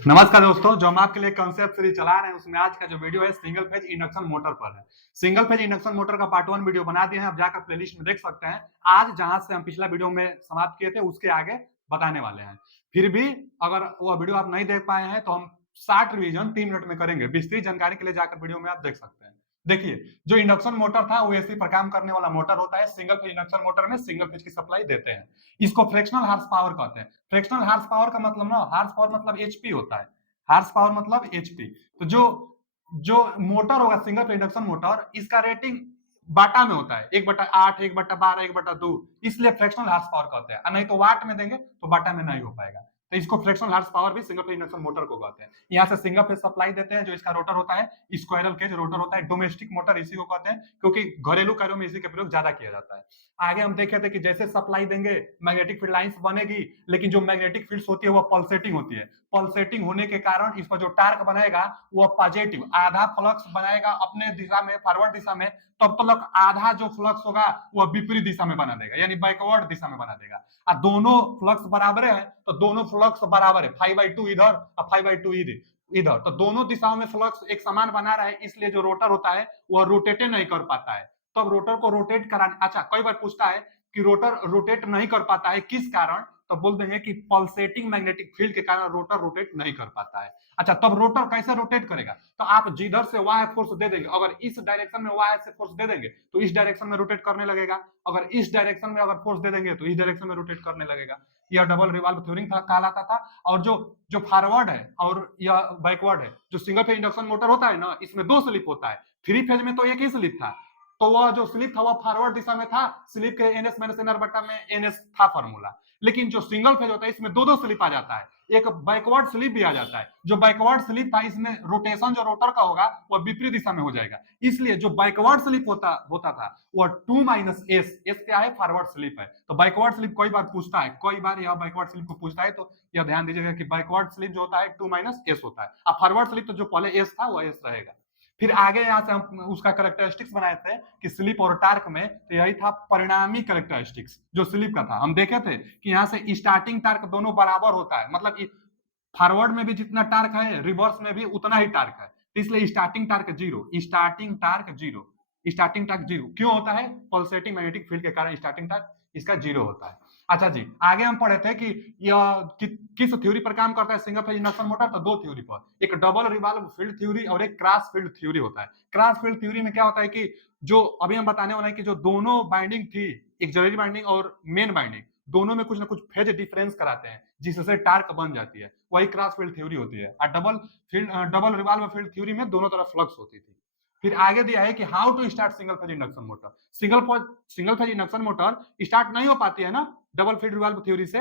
नमस्कार दोस्तों, जो हम आपके लिए कंसेप्ट सीरीज चला रहे हैं उसमें आज का जो वीडियो है सिंगल फेज इंडक्शन मोटर पर है। सिंगल फेज इंडक्शन मोटर का पार्ट 1 वीडियो बना दिए हैं, आप जाकर प्लेलिस्ट में देख सकते हैं। आज जहां से हम पिछला वीडियो में समाप्त किए थे उसके आगे बताने वाले हैं। फिर भी अगर वो वीडियो आप नहीं देख पाए हैं तो हम 60 रिवीजन 3 मिनट में करेंगे। विस्तृत जानकारी के लिए जाकर वीडियो में आप देख सकते हैं। देखिए, जो इंडक्शन मोटर था वो एसी पर काम करने वाला मोटर होता है। सिंगल फेज इंडक्शन मोटर में सिंगल फेज की सप्लाई देते हैं। इसको फ्रैक्शनल हार्स पावर कहते हैं। फ्रैक्शनल हार्स पावर का मतलब ना, हार्स पावर मतलब एचपी होता है। हार्स पावर मतलब एचपी। तो जो जो मोटर होगा सिंगल फेज इंडक्शन मोटर, इसका रेटिंग बाटा में होता है, 1/8, 1/12, 1/2, इसलिए फ्रैक्शनल हार्स पावर कहते हैं। नहीं तो वाट में देंगे तो बाटा में नहीं हो पाएगा। तो इसको फ्रैक्शनल हार्स पावर भी सिंगल फेज इंडक्शन मोटर को कहते हैं। यहाँ से सिंगल फेज सप्लाई देते हैं। जो इसका रोटर होता है स्क्वायरल केज रोटर होता है। डोमेस्टिक मोटर इसी को कहते हैं क्योंकि घरेलू कार्यों में इसी का प्रयोग ज्यादा किया जाता है। आगे हम देखे थे कि जैसे सप्लाई देंगे मैग्नेटिक फील्ड लाइंस बनेगी, लेकिन जो मैग्नेटिक फील्ड होती है वो पल्सेटिंग होती है। पल्सेटिंग होने के कारण इस पर जो टार्क बनाएगा वो पॉजिटिव आधा फ्लक्स बनाएगा अपने दिशा में, फॉरवर्ड दिशा में। तब तक आधा जो फ्लक्स होगा वह विपरीत दिशा में बना देगा, यानी बैकवर्ड दिशा में बना देगा। और दोनों फ्लक्स बराबर है तो दोनों फ्लक्स बराबर है, 5/2 इधर और 5/2 इधर। तो दोनों दिशाओं में फ्लक्स एक समान बना रहा है, इसलिए जो रोटर होता है वह रोटेट नहीं कर पाता है। तब रोटर को रोटेट कराने, अच्छा कई बार पूछता है कि रोटर रोटेट नहीं कर पाता है किस कारण, तो बोल देंगे कि पल्सेटिंग मैग्नेटिक फील्ड के कारण रोटर रोटेट नहीं कर पाता है। अच्छा, तब रोटर कैसे रोटेट करेगा? तो आप जिधर से वाई फोर्स दे देंगे, अगर इस डायरेक्शन में वाई से फोर्स दे देंगे तो इस डायरेक्शन में रोटेट करने लगेगा। अगर इस डायरेक्शन में अगर फोर्स दे देंगे तो इस डायरेक्शन में रोटेट करने लगेगा। यह डबल रिवॉल्व थ्योरी कहलाता था। और जो जो फॉरवर्ड है और यह बैकवर्ड है, जो सिंगल फेज इंडक्शन मोटर होता है ना, इसमें 2 स्लिप होता है। 3 फेज में तो एक ही स्लिप था, तो वह जो स्लिप था वह फॉरवर्ड दिशा में था। स्लिप के एनएस माइनस एनआर बटा में एनएस था फॉर्मूला। लेकिन जो सिंगल फेज होता है इसमें दो दो स्लिप आ जाता है, एक बैकवर्ड स्लिप भी आ जाता है। जो बैकवर्ड स्लिप था इसमें रोटेशन जो रोटर का होगा वह विपरीत दिशा में हो जाएगा। इसलिए जो बैकवर्ड स्लिप होता था वह 2 माइनस एस, एस क्या है? फॉरवर्ड स्लिप है। तो बैकवर्ड स्लिप कई बार पूछता है, कई बार यह बैकवर्ड स्लिप को पूछता है, तो यह ध्यान दीजिएगा कि बैकवर्ड स्लिप जो होता है 2 माइनस एस होता है। अब फॉरवर्ड स्लिप तो जो पहले एस था वह एस रहेगा। फिर आगे यहाँ से हम उसका करेक्टरिस्टिक्स बनाए थे कि स्लिप और टार्क में, तो यही था परिणामी करेक्टरिस्टिक्स जो स्लिप का था। हम देखे थे कि यहाँ से स्टार्टिंग टार्क दोनों बराबर होता है, मतलब फॉरवर्ड में भी जितना टार्क है रिवर्स में भी उतना ही टार्क है, तो इसलिए starting torque zero. Starting torque zero, starting torque zero क्यों होता है? पल्सेटिंग मैग्नेटिक फील्ड के कारण स्टार्टिंग टार्क इसका जीरो होता है। अच्छा जी, आगे हम पढ़े थे कि यह किस थ्योरी पर काम करता है सिंगल फेज इंडक्शन मोटर? तो दो थ्योरी पर, एक डबल रिवॉल्व फील्ड थ्योरी और एक क्रॉस फील्ड थ्योरी होता है। क्रॉस फील्ड थ्योरी में क्या होता है कि जो अभी हम बताने वाले हैं कि जो दोनों बाइंडिंग थी, एक्सिलरी बाइंडिंग और मेन बाइंडिंग, दोनों में कुछ ना कुछ फेज डिफरेंस कराते हैं जिससे टार्क बन जाती है, वही क्रॉस फील्ड थ्योरी होती है। और डबल रिवॉल्व फील्ड थ्योरी में दोनों तरफ फ्लक्स होती थी। फिर आगे दिया है कि how to start single phase induction motor. Single phase induction motor start नहीं हो पाती है ना डबल फील्ड रिवॉल्व थ्योरी से,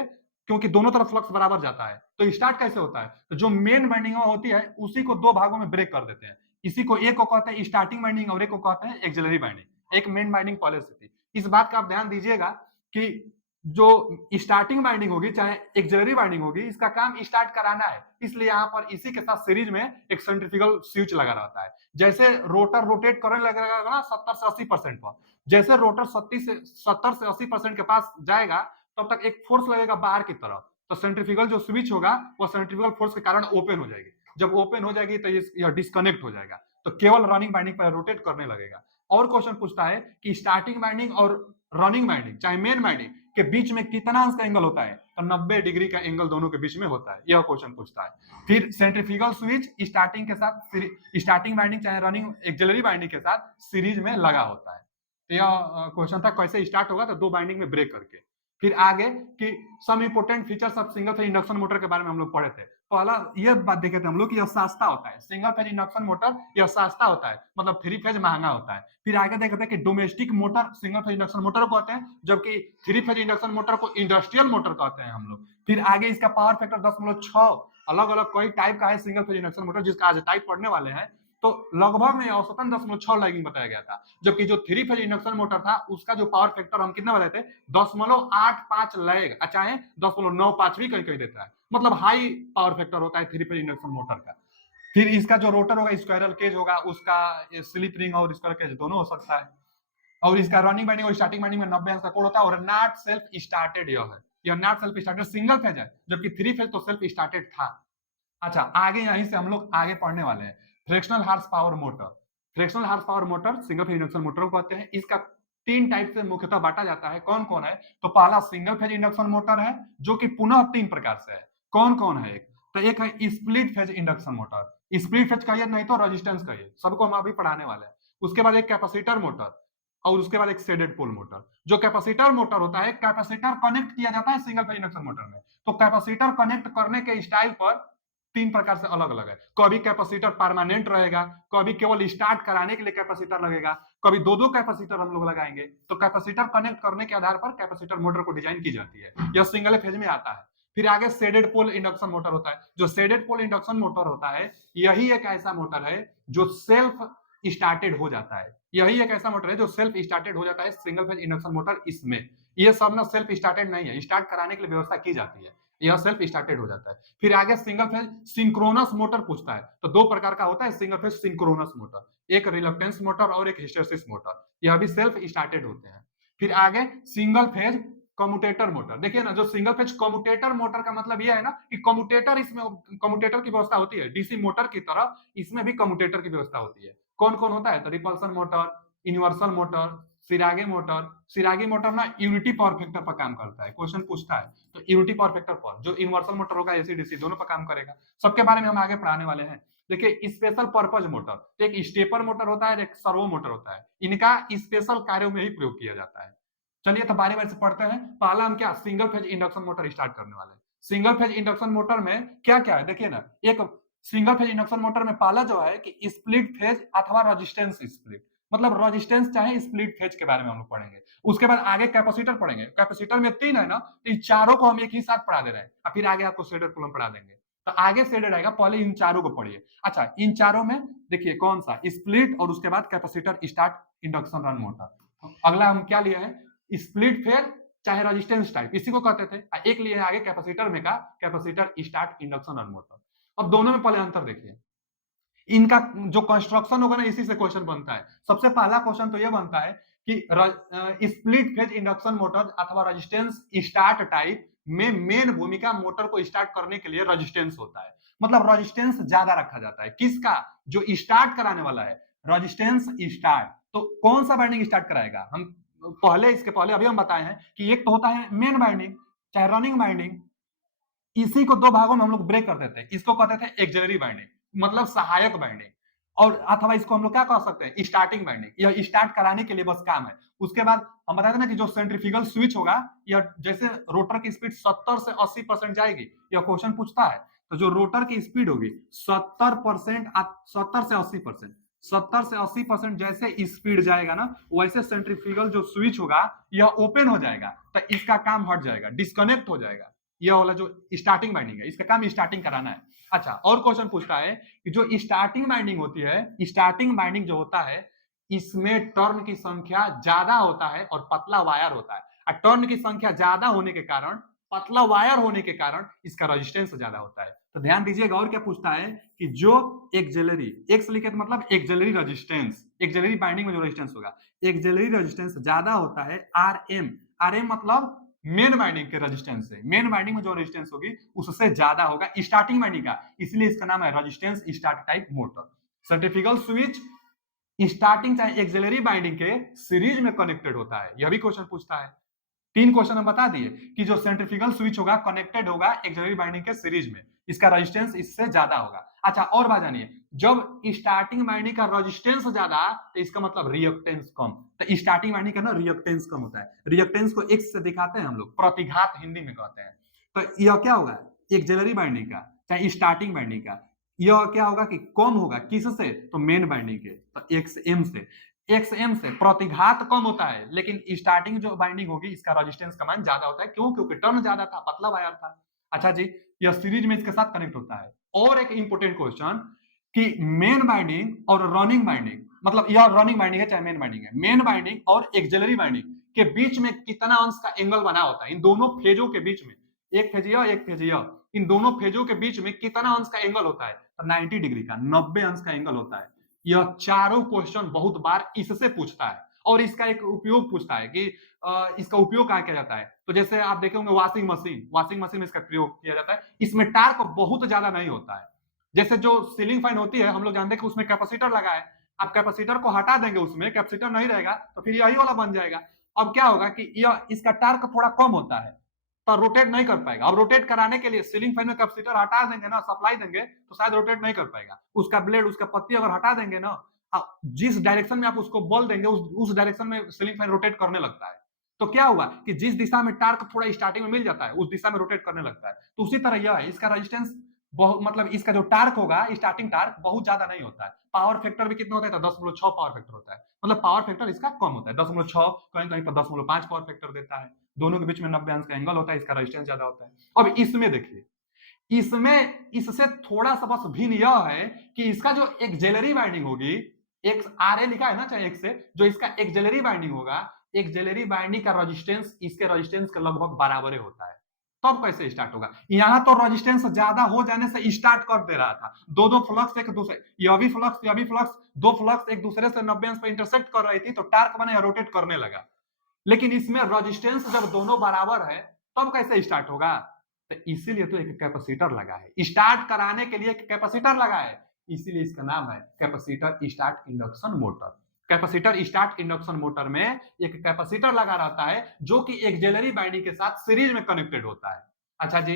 क्योंकि दोनों तरफ फ्लक्स बराबर जाता है। तो स्टार्ट कैसे होता है? तो जो मेन बाइंडिंग होती है उसी को दो भागों में ब्रेक कर देते हैं। इसी को एक को कहते हैं स्टार्टिंग बाइंडिंग और एक को कहते हैं एक्सिलरी बाइंडिंग। एक मेन बाइंडिंग पहले से थी। इस बात का आप ध्यान दीजिएगा कि जो स्टार्टिंग बाइंडिंग होगी चाहे एक्सिलरी बाइंडिंग होगी, इसका काम स्टार्ट कराना है। इसलिए यहाँ पर इसी के साथ सीरीज में एक सेंट्रीफ्यूगल स्विच लगा रहता है। जैसे रोटर रोटेट करने लगेगा ना 70 से 80% पर, जैसे रोटर 70 से 80% के पास जाएगा तब तक एक फोर्स लगेगा बाहर की तरफ, तो सेंट्रीफ्यूगल जो स्विच होगा वो सेंट्रीफ्यूगल फोर्स के कारण ओपन हो जाएगी। जब ओपन हो जाएगी तो यह डिस्कनेक्ट हो जाएगा, तो केवल रनिंग बाइंडिंग पर रोटेट करने लगेगा। और क्वेश्चन पूछता है कि स्टार्टिंग बाइंडिंग और रनिंग बाइंडिंग चाहे मेन बाइंडिंग के बीच में कितना अंश का एंगल होता है? तो 90 डिग्री का एंगल दोनों के बीच में होता है, यह क्वेश्चन पूछता है। फिर सेंट्रीफ्यूगल स्विच स्टार्टिंग के साथ, स्टार्टिंग बाइंडिंग चाहे रनिंग एक्सिलरी बाइंडिंग के साथ सीरीज में लगा होता है। तो यह क्वेश्चन था कैसे स्टार्ट होगा, तो दो बाइंडिंग में ब्रेक करके। फिर आगे कि some important features of single phase induction motor के बारे में हम लोग पढ़े थे। पहला यह बात देखे थे हम लोग कि यह सस्ता होता है। सिंगल फेज इंडक्शन मोटर यह सस्ता होता है, मतलब 3 फेज महंगा होता है। फिर आगे देखे थे कि domestic motor single phase induction motor को कहते हैं, जबकि 3 फेज इंडक्शन मोटर को इंडस्ट्रियल मोटर कहते हैं हम लोग। फिर आगे इसका पावर फैक्टर 10.6, अलग अलग कई टाइप का है सिंगल फेज इंडक्शन मोटर, जिसका आज टाइप पढ़ने वाले हैं। तो लगभग में औसतन 10.6 लैगिंग बताया गया था, जबकि जो 3 फेज इंडक्शन मोटर था उसका जो पावर फैक्टर हम कितना बताए थे? 10.85 लैग, चाहे 10.95 भी कहीं कहीं देता है, मतलब हाई पावर फैक्टर होता है 3 फेज इंडक्शन मोटर का। फिर इसका जो रोटर होगा स्क्वायरल केज होगा, उसका स्लिप रिंग और स्क्वायरल केज दोनों हो सकता है। और इसका रनिंग बाइंडिंग और स्टार्टिंग बाइंडिंग में 90 अंश का कोण होता है। और नॉट सेल्फ स्टार्टेड यह है, यह not self started single phase है, जबकि 3 फेज तो सेल्फ स्टार्टेड था। अच्छा, आगे यहीं से हम लोग आगे पढ़ने वाले हैं fractional horse power motor. Fractional horse power motor single phase induction motor को कहते हैं। इसका तीन टाइप से मुख्यतः बांटा जाता है। कौन कौन है? तो पहला सिंगल फेज इंडक्शन मोटर है, जो कि पुनः तीन प्रकार से है। कौन कौन है? तो एक है split phase induction motor. Split phase कहिए नहीं तो रेजिस्टेंस कहिए, सबको हम अभी पढ़ाने वाले हैं। उसके बाद एक कैपेसिटर मोटर, और उसके बाद एक शेडेड पोल मोटर। जो कैपेसिटर मोटर होता है, कैपेसिटर कनेक्ट किया जाता है सिंगल फेज इंडक्शन मोटर में। तो कैपेसिटर कनेक्ट करने के स्टाइल पर तीन प्रकार से अलग अलग है। कभी कैपेसिटर परमानेंट रहेगा, कभी केवल स्टार्ट कराने के लिए कैपेसिटर लगेगा, कभी दो दो कैपेसिटर हम लोग लगाएंगे। तो कैपेसिटर कनेक्ट करने के आधार पर कैपेसिटर मोटर को डिजाइन की जाती है। यह सिंगल फेज में आता है। फिर आगे शेडेड पोल इंडक्शन मोटर होता है। जो शेडेड पोल इंडक्शन मोटर होता है, यही एक ऐसा मोटर है जो सेल्फ स्टार्टेड हो जाता है। यही एक ऐसा मोटर है जो सेल्फ स्टार्टेड हो जाता है, सिंगल फेज इंडक्शन मोटर इसमें। ये सब ना सेल्फ स्टार्टेड नहीं है, स्टार्ट कराने के लिए व्यवस्था की जाती है। यह सेल्फ स्टार्टेड हो जाता है। फिर आगे सिंगल फेज सिंक्रोनस मोटर पूछता है। तो दो प्रकार का होता है सिंगल फेज सिंक्रोनस मोटर, एक रिलक्टेंस मोटर और एक हिस्टेरिसिस मोटर। यह भी सेल्फ स्टार्टेड होते हैं। फिर आगे सिंगल फेज कम्यूटेटर मोटर। देखिए ना, जो सिंगल फेज कम्यूटेटर मोटर का मतलब यह है ना कि कम्यूटेटर, इसमें कम्यूटेटर की व्यवस्था होती है। डीसी मोटर की तरह इसमें भी कम्यूटेटर की व्यवस्था होती है। कौन कौन होता है? तो रिपल्सन मोटर, यूनिवर्सल मोटर, सिरागे मोटर। सिरागे मोटर ना यूनिटी पावर फैक्टर पर काम करता है। क्वेश्चन पूछता है तो यूनिटी पावर फैक्टर पर। जो यूनिवर्सल मोटर होगा एसी डीसी दोनों पर काम करेगा। सबके बारे में हम आगे पढ़ाने वाले हैं। देखिए, स्पेशल पर्पज मोटर, तो एक स्टेपर मोटर होता है, एक सर्वो मोटर होता है। इनका स्पेशल कार्यों में ही प्रयोग किया जाता है। चलिए तो बारी बारी से पढ़ते हैं। पहला हम क्या single phase induction motor start करने वाले हैं। सिंगल फेज इंडक्शन मोटर में क्या क्या है देखिए ना। एक सिंगल फेज इंडक्शन मोटर में पहला जो है कि स्प्लिट फेज अथवा रेजिस्टेंस स्प्लिट, मतलब रेजिस्टेंस चाहे स्प्लिट फेज के बारे में हम लोग पढ़ेंगे। उसके बाद आगे कैपेसिटर पढ़ेंगे। कैपेसिटर में तीन है ना, तो इन चारों को हम एक ही साथ पढ़ा दे रहे हैं, और फिर आगे आपको शेडेड कॉलम पढ़ा देंगे। तो आगे शेडेड आएगा, पहले इन चारों को पढ़िए। अच्छा, इन चारों में देखिए कौन सा स्प्लिट, और उसके बाद capacitor start induction run motor. तो अगला हम क्या लिए हैं? स्प्लिट फेज चाहे रेजिस्टेंस टाइप, इसी को कहते थे। एक लिए आगे कैपेसिटर में का capacitor start induction run motor. अब दोनों में पहले अंतर देखिए। इनका जो कंस्ट्रक्शन होगा ना, इसी से क्वेश्चन बनता है। सबसे पहला क्वेश्चन तो यह बनता है कि स्प्लिट फेज इंडक्शन मोटर अथवा रेजिस्टेंस स्टार्ट टाइप में मेन भूमिका मोटर को स्टार्ट करने के लिए रेजिस्टेंस होता है। मतलब रेजिस्टेंस ज्यादा रखा जाता है। किसका? जो स्टार्ट कराने वाला है, रेजिस्टेंस स्टार्ट। तो कौन सा वाइंडिंग स्टार्ट कराएगा? हम पहले, इसके पहले अभी हम बताए हैं कि एक तो होता है मेन वाइंडिंग चाहे रनिंग वाइंडिंग। इसी को दो भागों में हम लोग ब्रेक कर देते हैं। इसको कहते थे एक्सिलरी बाइंडिंग, मतलब सहायक बाइंडिंग, और अथवा इसको हम लोग क्या कह सकते हैं? Starting binding. यह स्टार्ट कराने के लिए बस काम है। उसके बाद हम बताते ना कि जो सेंट्रीफ्यूगल स्विच होगा, यह जैसे रोटर की स्पीड 70 से 80% जाएगी, यह क्वेश्चन पूछता है। तो जो रोटर की स्पीड होगी 70%, 70 से 80%, 70 से 80% जैसे स्पीड जाएगा ना, वैसे सेंट्रीफ्यूगल जो स्विच होगा यह ओपन हो जाएगा। तो इसका काम हट जाएगा, डिस्कनेक्ट हो जाएगा। यह वाला जो स्टार्टिंग बाइंडिंग है, इसका काम स्टार्टिंग कराना है। अच्छा, और क्वेश्चन पूछता है कि जो स्टार्टिंग बाइंडिंग होती है, स्टार्टिंग बाइंडिंग जो होता है, इसमें टर्न की संख्या ज्यादा होता है और पतला वायर होता है। और टर्न की संख्या ज्यादा होने के कारण, पतला वायर होने के कारण इसका रेजिस्टेंस ज्यादा होता है। तो ध्यान दीजिएगा। और क्या पूछता है कि जो एक्सिलरी, एक्स लिखे तो मतलब एक्सिलरी रेजिस्टेंस, एक्सिलरी बाइंडिंग में जो रेजिस्टेंस होगा, एक्सिलरी रेजिस्टेंस ज्यादा होता है आरएम। आरएम मतलब मेन बाइंडिंग के रेजिस्टेंस से, मेन बाइंडिंग में जो रेजिस्टेंस होगी उससे ज्यादा होगा स्टार्टिंग बाइंडिंग का। इसलिए इसका नाम है resistance start type motor. Centrifugal switch starting चाहे एक्सिलरी बाइंडिंग के सीरीज में कनेक्टेड होता है। यह भी क्वेश्चन पूछता है। तीन क्वेश्चन हम बता दिए कि जो सेंट्रीफ्यूगल स्विच होगा कनेक्टेड होगा एक्सिलरी बाइंडिंग के सीरीज में, इसका रेजिस्टेंस इससे ज्यादा होगा। अच्छा, और बात जानिए, जब स्टार्टिंग बाइंडिंग का रेजिस्टेंस ज्यादा, तो इसका मतलब रिएक्टेंस कम। तो स्टार्टिंग बाइंडिंग का ना रिएक्टेंस कम होता है। रिएक्टेंस को एक्स से दिखाते हैं हम लोग, प्रतिघात हिंदी में कहते हैं। तो यह क्या होगा? एक्सिलरी बाइंडिंग का चाहे स्टार्टिंग बाइंडिंग का, यह क्या होगा कि कम होगा। किससे? तो मेन बाइंडिंग के, तो एक्स एम से। एक्स एम से प्रतिघात कम होता है, लेकिन स्टार्टिंग जो बाइंडिंग होगी इसका रेजिस्टेंस का मान ज्यादा होता है। क्यों? क्योंकि टर्न ज्यादा था, पतला वायर था। अच्छा जी, यह सीरीज में इसके साथ कनेक्ट होता है। और एक इंपोर्टेंट क्वेश्चन कि मेन बाइंडिंग और रनिंग बाइंडिंग, मतलब यह रनिंग बाइंडिंग है चाहे मेन बाइंडिंग है, मेन बाइंडिंग और एक्सिलरी बाइंडिंग के बीच में कितना अंश का एंगल बना होता है? इन दोनों फेजों के बीच में, एक फेज यह, एक फेज यह, इन दोनों फेजों के बीच में कितना अंश का एंगल होता है? तो 90 डिग्री का, 90 अंश का एंगल होता है। यह चारों क्वेश्चन बहुत बार इससे पूछता है। और इसका एक उपयोग पूछता है कि इसका उपयोग कहाँ किया जाता है, तो जैसे आप देखे होंगे वॉशिंग मशीन में इसका प्रयोग किया जाता है। इसमें टार्क बहुत ज्यादा नहीं होता है। जैसे जो सीलिंग फैन होती है, हम लोग जानते हैं कि उसमें कैपेसिटर लगा है। आप कैपेसिटर को हटा देंगे, उसमें कैपेसिटर नहीं रहेगा तो फिर यही वाला बन जाएगा। अब क्या होगा कि यह इसका टार्क थोड़ा कम होता है, तो रोटेट नहीं कर पाएगा। अब रोटेट कराने के लिए सीलिंग फैन में कैपेसिटर हटा देंगे ना, सप्लाई देंगे, तो शायद रोटेट नहीं कर पाएगा। उसका ब्लेड, उसका पत्ती अगर हटा देंगे ना, जिस डायरेक्शन में आप उसको बॉल देंगे, उस डायरेक्शन में सीलिंग फैन रोटेट करने लगता है। तो क्या हुआ कि जिस दिशा में टार्क थोड़ा स्टार्टिंग में मिल जाता है, उस दिशा में रोटेट करने लगता है। तो उसी तरह यह है, इसका रेजिस्टेंस बहुत, मतलब इसका जो टार्क होगा, स्टार्टिंग टार्क बहुत ज्यादा नहीं होता है। पावर फैक्टर भी कितना होता है, 10.6 पावर फैक्टर होता है। मतलब पावर फैक्टर इसका कम होता है, 10.6, कहीं कहीं पर 10.5 पावर फैक्टर देता है। दोनों के बीच में 90 अंश का एंगल होता है, इसका रेजिस्टेंस ज्यादा होता है। अब इसमें देखिए, इसमें इससे थोड़ा सा बस भिन्न यह है कि इसका जो एक्सिलरी वाइंडिंग होगी, एक आर ए लिखा है ना, चाहे एक से, जो इसका एक्सिलरी वाइंडिंग होगा, एक्सिलरी वाइंडिंग का रेजिस्टेंस इसके रेजिस्टेंस के लगभग बराबर होता है। तब कैसे स्टार्ट होगा? यहां तो रेजिस्टेंस ज्यादा हो जाने से स्टार्ट कर दे रहा था। दो दो फ्लक्स एक दूसरे, यह भी फ्लक्स, यह भी फ्लक्स, दो फ्लक्स एक दूसरे से 90 अंश पर इंटरसेक्ट कर रही थी, तो टार्क बने रोटेट करने लगा। लेकिन इसमें रेजिस्टेंस जब दोनों बराबर है, तब कैसे स्टार्ट होगा? तो इसीलिए तो एक कैपेसिटर लगा है, स्टार्ट कराने के लिए एक कैपेसिटर लगा है। इसीलिए इसका नाम है capacitor start induction motor. Capacitor start induction motor में एक कैपेसिटर लगा रहता है, जो कि एक्सिलरी वाइंडिंग के साथ सीरीज में कनेक्टेड होता है। अच्छा जी,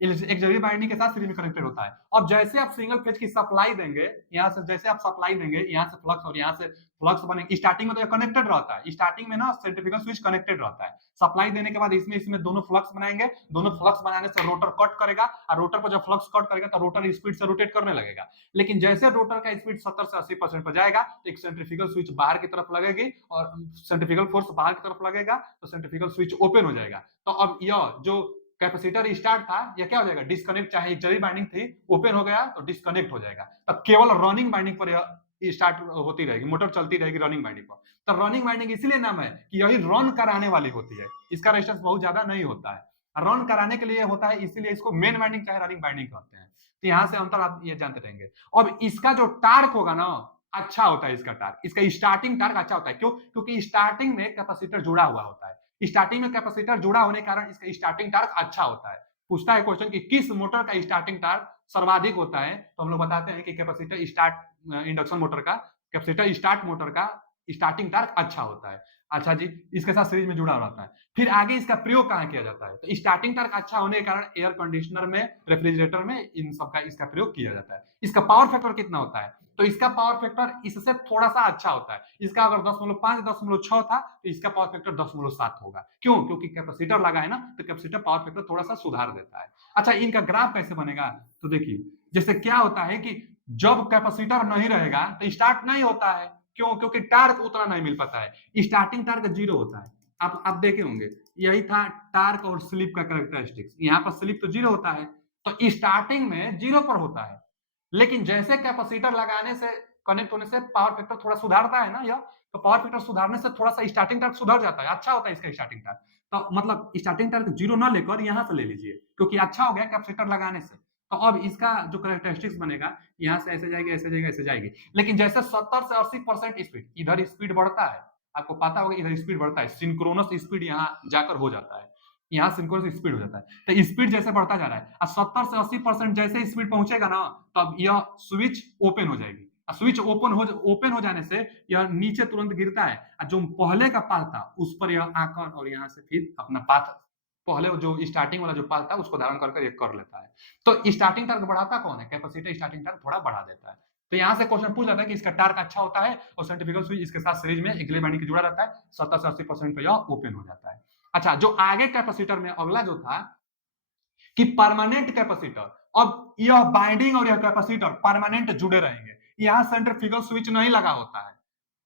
एक्सिलरी वाइंडिंग के साथ सीरीज में कनेक्टेड होता है। अब जैसे आप सिंगल फेज की सप्लाई देंगे, यहां से जैसे आप सप्लाई देंगे, यहां से फ्लक्स और यहां से फ्लक्स बनेंगे। स्टार्टिंग में तो ये कनेक्टेड रहता है, स्टार्टिंग में ना सेंट्रीफ्यूगल स्विच कनेक्टेड रहता है। सप्लाई देने के बाद इसमें इसमें दोनों फ्लक्स बनाएंगे, दोनों फ्लक्स बनाने से रोटर कट करेगा, और रोटर पर जब फ्लक्स कट करेगा तो रोटर स्पीड से रोटेट करने लगेगा। लेकिन जैसे रोटर का स्पीड 70 से 80% पर जाएगा, तो एक सेंट्रीफ्यूगल स्विच बाहर की तरफ लगेगी, और सेंट्रीफ्यूगल फोर्स बाहर की तरफ लगेगा, तो सेंट्रीफ्यूगल स्विच ओपन हो जाएगा। तो अब यह जो कैपेसिटर स्टार्ट था, यह क्या हो जाएगा? डिस्कनेक्ट। चाहे एक्सिलरी वाइंडिंग थी, ओपन हो गया तो डिस्कनेक्ट हो जाएगा। तब केवल रनिंग वाइंडिंग पर यह स्टार्ट होती रहेगी, मोटर चलती रहेगी रनिंग वाइंडिंग पर। तो रनिंग वाइंडिंग इसलिए नाम है कि यही रन कराने वाली होती है, इसका रेजिस्टेंस बहुत ज्यादा नहीं होता है, रन कराने के लिए होता है, इसीलिए इसको मेन वाइंडिंग चाहे रनिंग वाइंडिंग कहते हैं। तो यहां से अंतर आप ये जानते रहेंगे। अब इसका जो टार्क होगा ना, अच्छा होता है इसका टार्क, इसका स्टार्टिंग टार्क अच्छा होता है। क्यों? क्योंकि स्टार्टिंग में कैपेसिटर जुड़ा हुआ होता है। स्टार्टिंग में कैपेसिटर जुड़ा होने के कारण इसका स्टार्टिंग टार्क अच्छा होता है। पूछता है क्वेश्चन कि किस मोटर का स्टार्टिंग टार्क सर्वाधिक होता है, तो हम लोग बताते हैं कि कैपेसिटर स्टार्ट इंडक्शन मोटर का, कैपेसिटर स्टार्ट मोटर का स्टार्टिंग टार्क अच्छा होता है। अच्छा जी, इसके साथ सीरीज में जुड़ा रहता है। फिर आगे इसका प्रयोग कहां किया जाता है? तो स्टार्टिंग टार्क अच्छा होने के कारण एयर कंडीशनर में, रेफ्रिजरेटर में, इन सब का इसका प्रयोग किया जाता है। इसका पावर फैक्टर कितना होता है? तो इसका पावर फैक्टर इससे थोड़ा सा अच्छा होता है। इसका अगर 10.5 10.6 था, तो इसका पावर फैक्टर 10.7 होगा। क्यों? क्योंकि कैपेसिटर लगा है ना, तो कैपेसिटर पावर फैक्टर थोड़ा सा सुधार देता है। अच्छा, इनका ग्राफ कैसे बनेगा? तो देखिए, जैसे क्या होता है कि जब कैपेसिटर नहीं रहेगा तो स्टार्ट नहीं होता है। क्यों? क्योंकि टार्क उतना नहीं मिल पाता है, स्टार्टिंग टार्क जीरो होता है। आप देखे होंगे, यही था टार्क और स्लिप का कैरेक्टरिस्टिक्स। यहाँ पर स्लिप तो जीरो होता है, तो स्टार्टिंग में जीरो पर होता है। लेकिन जैसे कैपेसिटर लगाने से, कनेक्ट होने से पावर फैक्टर थोड़ा सुधारता है ना, यह तो पावर फैक्टर सुधारने से थोड़ा सा स्टार्टिंग टार्क सुधर जाता है, अच्छा होता है इसका स्टार्टिंग टार्क। तो मतलब स्टार्टिंग टार्क जीरो ना लेकर यहां से ले लीजिए, क्योंकि अच्छा हो गया कैपेसिटर लगाने से। तो अब इसका जो कैरेक्टरिस्टिक्स बनेगा, यहां से ऐसे जाएगी, ऐसे जाएगी, ऐसे जाएगी। लेकिन जैसे 70 से 80% स्पीड, इधर स्पीड बढ़ता है, आपको पता होगा इधर स्पीड बढ़ता है, सिंक्रोनस स्पीड यहाँ जाकर हो जाता है, यहाँ सिंक्रोनस स्पीड हो जाता है। तो स्पीड जैसे बढ़ता जा रहा है, और 70 से 80% जैसे स्पीड पहुंचेगा ना, तब यह स्विच ओपन हो जाएगी। स्विच ओपन हो जाने से यह नीचे तुरंत गिरता है, और जो पहले का पाथ था उस पर यह आकर, और यहाँ से फिर अपना पाथ, पहले जो स्टार्टिंग वाला जो पाथ था उसको धारण कर ये कर लेता है। तो स्टार्टिंग टार्क बढ़ाता कौन है? कैपेसिटर स्टार्टिंग टार्क थोड़ा बढ़ा देता है। तो यहाँ से क्वेश्चन पूछ जाता है कि इसका टार्क अच्छा होता है, और सेंट्रीफ्यूगल स्विच इसके साथ सीरीज में एक्सिलरी वाइंडिंग के जुड़ा रहता है, 70 से 80% पे यह ओपन हो जाता है। अच्छा, जो आगे कैपेसिटर में अगला जो था कि परमानेंट कैपेसिटर, अब यह बाइंडिंग और यह कैपेसिटर परमानेंट जुड़े रहेंगे। यहां सेंट्रीफ्यूगल स्विच नहीं लगा होता है,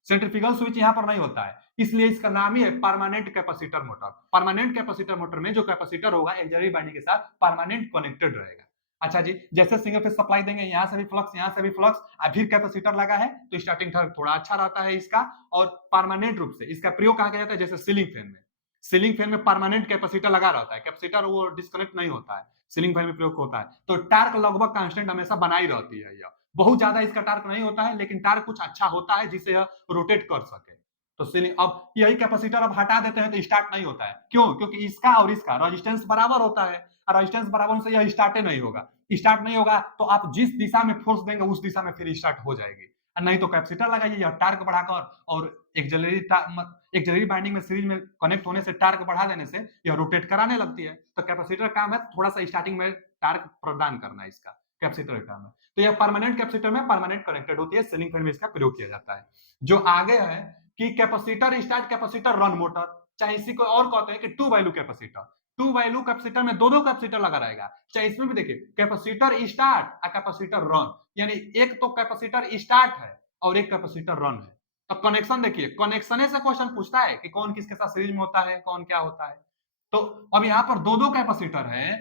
सेंट्रीफ्यूगल स्विच यहां पर नहीं होता है, इसलिए इसका नाम ही है permanent capacitor motor. Permanent capacitor motor में जो कैपेसिटर होगा एक्सिलरी वाइंडिंग के साथ परमानेंट कनेक्टेड रहेगा। अच्छा जी, जैसे सिंगल फेज सप्लाई देंगे, यहां से भी फ्लक्स, यहां से भी फ्लक्स, फिर कैपेसिटर लगा है, तो स्टार्टिंग टार्क थोड़ा अच्छा रहता है इसका। और परमानेंट रूप से इसका प्रयोग कहां किया जाता है? जैसे सीलिंग फैन में, सीलिंग फैन में परमानेंट कैपेसिटर लगा रहता है, कैपेसिटर वो डिस्कनेक्ट नहीं होता है, सीलिंग फैन में प्रयोग होता है। तो टार्क लगभग कांस्टेंट हमेशा बनाई रहती है। यह बहुत ज्यादा इसका टार्क नहीं होता है, लेकिन टार्क कुछ अच्छा होता है जिसे यह रोटेट कर सके। तो सीलिंग, अब यही कैपेसिटर अब हटा देते हैं तो स्टार्ट नहीं होता है, क्यों? क्योंकि इसका और इसका रेजिस्टेंस बराबर होता है, और रेजिस्टेंस बराबर होने से यह स्टार्ट नहीं होगा। स्टार्ट नहीं होगा तो आप जिस दिशा में फोर्स देंगे उस दिशा में फिर स्टार्ट हो जाएगी। नहीं तो कैपेसिटर लगाइए या टार्क बढ़ाकर, और एक्सिलरी बाइंडिंग में सीरीज में कनेक्ट होने से टार्क बढ़ा देने से यह रोटेट कराने लगती है। तो कैपेसिटर का काम है थोड़ा सा स्टार्टिंग में टार्क प्रदान करना, इसका कैपेसिटर का काम है। तो यह परमानेंट कैपेसिटर में परमानेंट कनेक्टेड होती है, सीलिंग फैन में इसका प्रयोग किया जाता है। जो आगे है कि capacitor start, capacitor run motor, चाहे इसी को और कहते हैं कि two value capacitor. Two value capacitor में दो कैपेसिटर लगा रहेगा, चाहे इसमें भी देखिए कैपेसिटर स्टार्ट और कैपेसिटर रन, यानी एक तो कैपेसिटर स्टार्ट है और एक कैपेसिटर रन है। तो कनेक्शन देखिए, कनेक्शन से क्वेश्चन पूछता है कि कौन किसके साथ सीरीज में होता है, कौन क्या होता है। तो अब यहाँ पर दो कैपेसिटर है,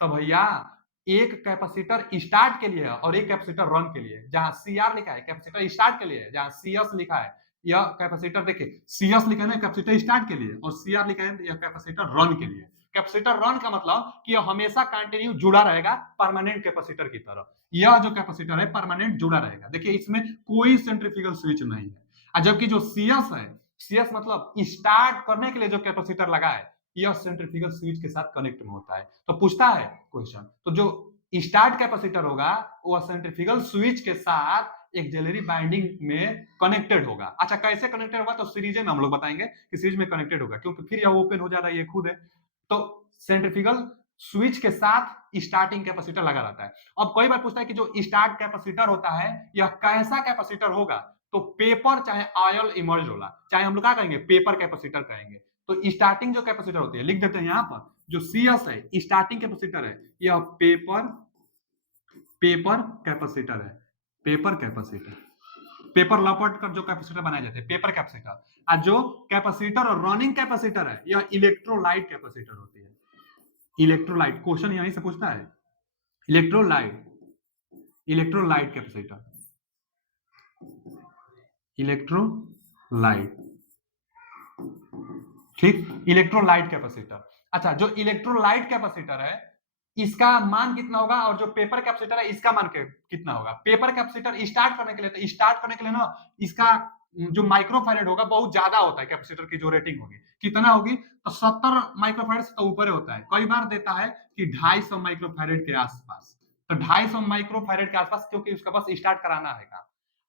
तो भैया एक कैपेसिटर स्टार्ट के लिए है और एक कैपेसिटर रन के लिए। जहां सीआर लिखा है कैपेसिटर स्टार्ट के लिए, जहां सीएस लिखा है यह कैपेसिटर, देखिए सीएस लिखा है कैपेसिटर स्टार्ट के लिए और सीआर लिखा है यह कैपेसिटर रन के लिए। कैपेसिटर रन का मतलब कि यह हमेशा कंटिन्यू जुड़ा रहेगा परमानेंट कैपेसिटर की तरह। यह जो कैपेसिटर है परमानेंट जुड़ा रहेगा, देखिए इसमें कोई सेंट्रीफ्यूगल स्विच नहीं है। जबकि जो सीएस है, सीएस मतलब स्टार्ट करने के लिए जो कैपेसिटर लगा है, यह सेंट्रीफ्यूगल स्विच के साथ कनेक्ट में होता है। तो पूछता है क्वेश्चन, तो जो स्टार्ट कैपेसिटर होगा वह सेंट्रीफ्यूगल स्विच के साथ एक्सिलरी बाइंडिंग में कनेक्टेड होगा। अच्छा कैसे कनेक्टेड होगा, तो सीरीज में हम लोग बताएंगे कि सीरीज में कनेक्टेड होगा, क्योंकि फिर यह ओपन हो जा रहा है, ये खुद है। तो सेंट्रीफ्यूगल स्विच के साथ स्टार्टिंग कैपेसिटर लगा रहता है। अब कई बार पूछता है कि जो स्टार्ट कैपेसिटर होता है यह कैसा कैपेसिटर होगा, तो पेपर चाहे ऑयल इमर्ज होला, चाहे हम लोग क्या कहेंगे पेपर कैपेसिटर कहेंगे। तो स्टार्टिंग जो कैपेसिटर होती है, लिख देते हैं यहाँ पर, जो सीएस है स्टार्टिंग कैपेसिटर है, यह पेपर कैपेसिटर है। पेपर कैपेसिटर, पेपर लपट कर जो कैपेसिटर बनाए जाते हैं पेपर कैपेसिटर। और जो कैपेसिटर और रनिंग कैपेसिटर है यह इलेक्ट्रोलाइट कैपेसिटर होती है। इलेक्ट्रोलाइट क्वेश्चन यहीं से पूछता है, इलेक्ट्रोलाइट, इलेक्ट्रोलाइट कैपेसिटर, इलेक्ट्रोलाइट, ठीक, इलेक्ट्रोलाइट कैपेसिटर। अच्छा जो इलेक्ट्रोलाइट कैपेसिटर है इसका मान कितना होगा, और जो पेपर कैपेसिटर है इसका मान कितना होगा। पेपर कैपेसिटर स्टार्ट करने के लिए, तो स्टार्ट करने के लिए ना इसका जो माइक्रोफैरेड होगा बहुत ज्यादा होता है, कैपेसिटर की जो रेटिंग होगी कितना होगी, तो 70 माइक्रोफैरेड से तो ऊपर होता है। कई बार देता है कि 250 माइक्रोफैरेड के आसपास, तो 250 माइक्रोफैरेड के आसपास, क्योंकि उसका बस स्टार्ट कराना है काम।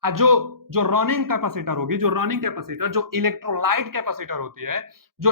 जो जो रनिंग कैपेसिटर होगी, जो रनिंग कैपेसिटर जो इलेक्ट्रोलाइट कैपेसिटर होती है, जो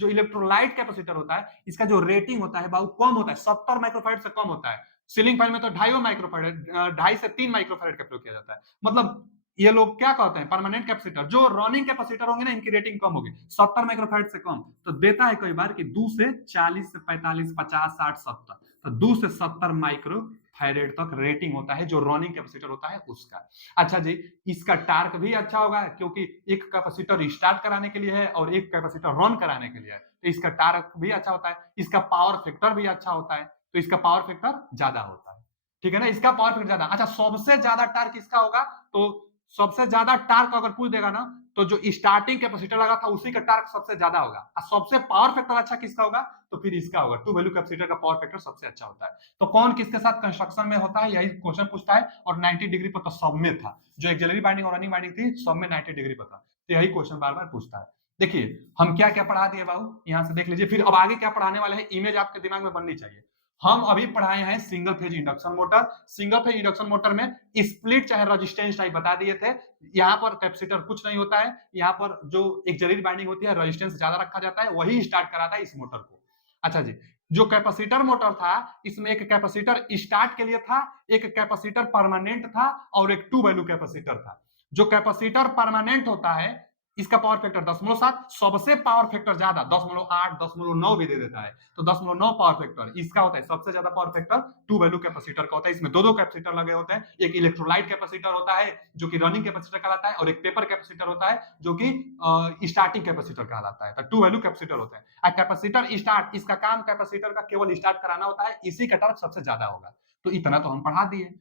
इलेक्ट्रोलाइट कैपेसिटर होता है इसका जो रेटिंग होता है बहुत कम होता है, 70 माइक्रोफैरेड से कम होता है। सीलिंग फैन में तो 2.5 माइक्रोफैरेड, 2.5 से 3 माइक्रोफैरेड का प्रयोग किया जाता है। मतलब ये लोग क्या कहते हैं, परमानेंट कैपेसिटर जो रनिंग कैपेसिटर होंगे ना इनकी रेटिंग कम होगी, 70 माइक्रोफैरेड से कम। तो देता है कई बार कि 2 से 40 से 45 50 60 70, तो 2 से 70 माइक्रो थायराइड तक रेटिंग होता है जो रनिंग कैपेसिटर होता है उसका। अच्छा जी, इसका टार्क भी अच्छा होगा क्योंकि एक कैपेसिटर स्टार्ट कराने के लिए है और एक कैपेसिटर रन कराने के लिए है, तो इसका टार्क भी अच्छा होता है। इसका पावर फैक्टर भी अच्छा होता है, तो इसका पावर फैक्टर ज्यादा होता है, ठीक है ना, इसका पावर फैक्टर ज्यादा। अच्छा सबसे ज्यादा टार्क इसका होगा, तो सबसे ज्यादा टार्क अगर पूछ देगा ना तो जो स्टार्टिंग कैपेसिटर लगा था उसी का टार्क सबसे ज्यादा होगा। और सबसे पावर फैक्टर अच्छा किसका होगा, तो फिर इसका होगा। टू वैल्यू कैपेसिटर का पावर फैक्टर सबसे अच्छा होता है। तो कौन किसके साथ कंस्ट्रक्शन में होता है यही क्वेश्चन पूछता है, और 90 डिग्री पर तो सब में था, जो एक्सिलरी बाइंडिंग और रनिंग बाइंडिंग थी सब में 90 डिग्री पर था। तो यही क्वेश्चन बार बार पूछता है। देखिए हम क्या क्या पढ़ा दिए बाबू, यहाँ से देख लीजिए, फिर अब आगे क्या पढ़ाने वाले हैं इमेज आपके दिमाग में बननी चाहिए। हम अभी पढ़ाए हैं single phase induction motor. Single phase induction motor में स्प्लिट चाहे रेजिस्टेंस टाइप बता दिए थे। यहाँ पर कैपेसिटर कुछ नहीं होता है, यहाँ पर जो एक्सिलरी बाइंडिंग होती है रेजिस्टेंस ज्यादा रखा जाता है, वही स्टार्ट कराता है इस मोटर को। अच्छा जी, जो कैपेसिटर मोटर था इसमें एक कैपेसिटर स्टार्ट के लिए था, एक कैपेसिटर परमानेंट था और एक टू वैल्यू कैपेसिटर था। जो कैपेसिटर परमानेंट होता है इसका पावर फैक्टर 10.7, सबसे पावर फैक्टर ज्यादा 10.8 10.9 भी दे देता है, तो 10.9 पावर फैक्टर इसका होता है। सबसे ज्यादा power factor two value capacitor का होता है। इसमें दो कैपेसिटर लगे होते हैं, एक इलेक्ट्रोलाइट कैपेसिटर होता है जो कि रनिंग कैपेसिटर कहलाता है, और एक पेपर कैपेसिटर होता है जो कि स्टार्टिंग कैपेसिटर कहलाता है। तो टू वैल्यू कैपेसिटर होता है। कैपेसिटर स्टार्ट, इसका काम कैपेसिटर का केवल स्टार्ट कराना होता है, इसी का टार्क सबसे ज्यादा होगा। तो इतना तो हम पढ़ा दिए।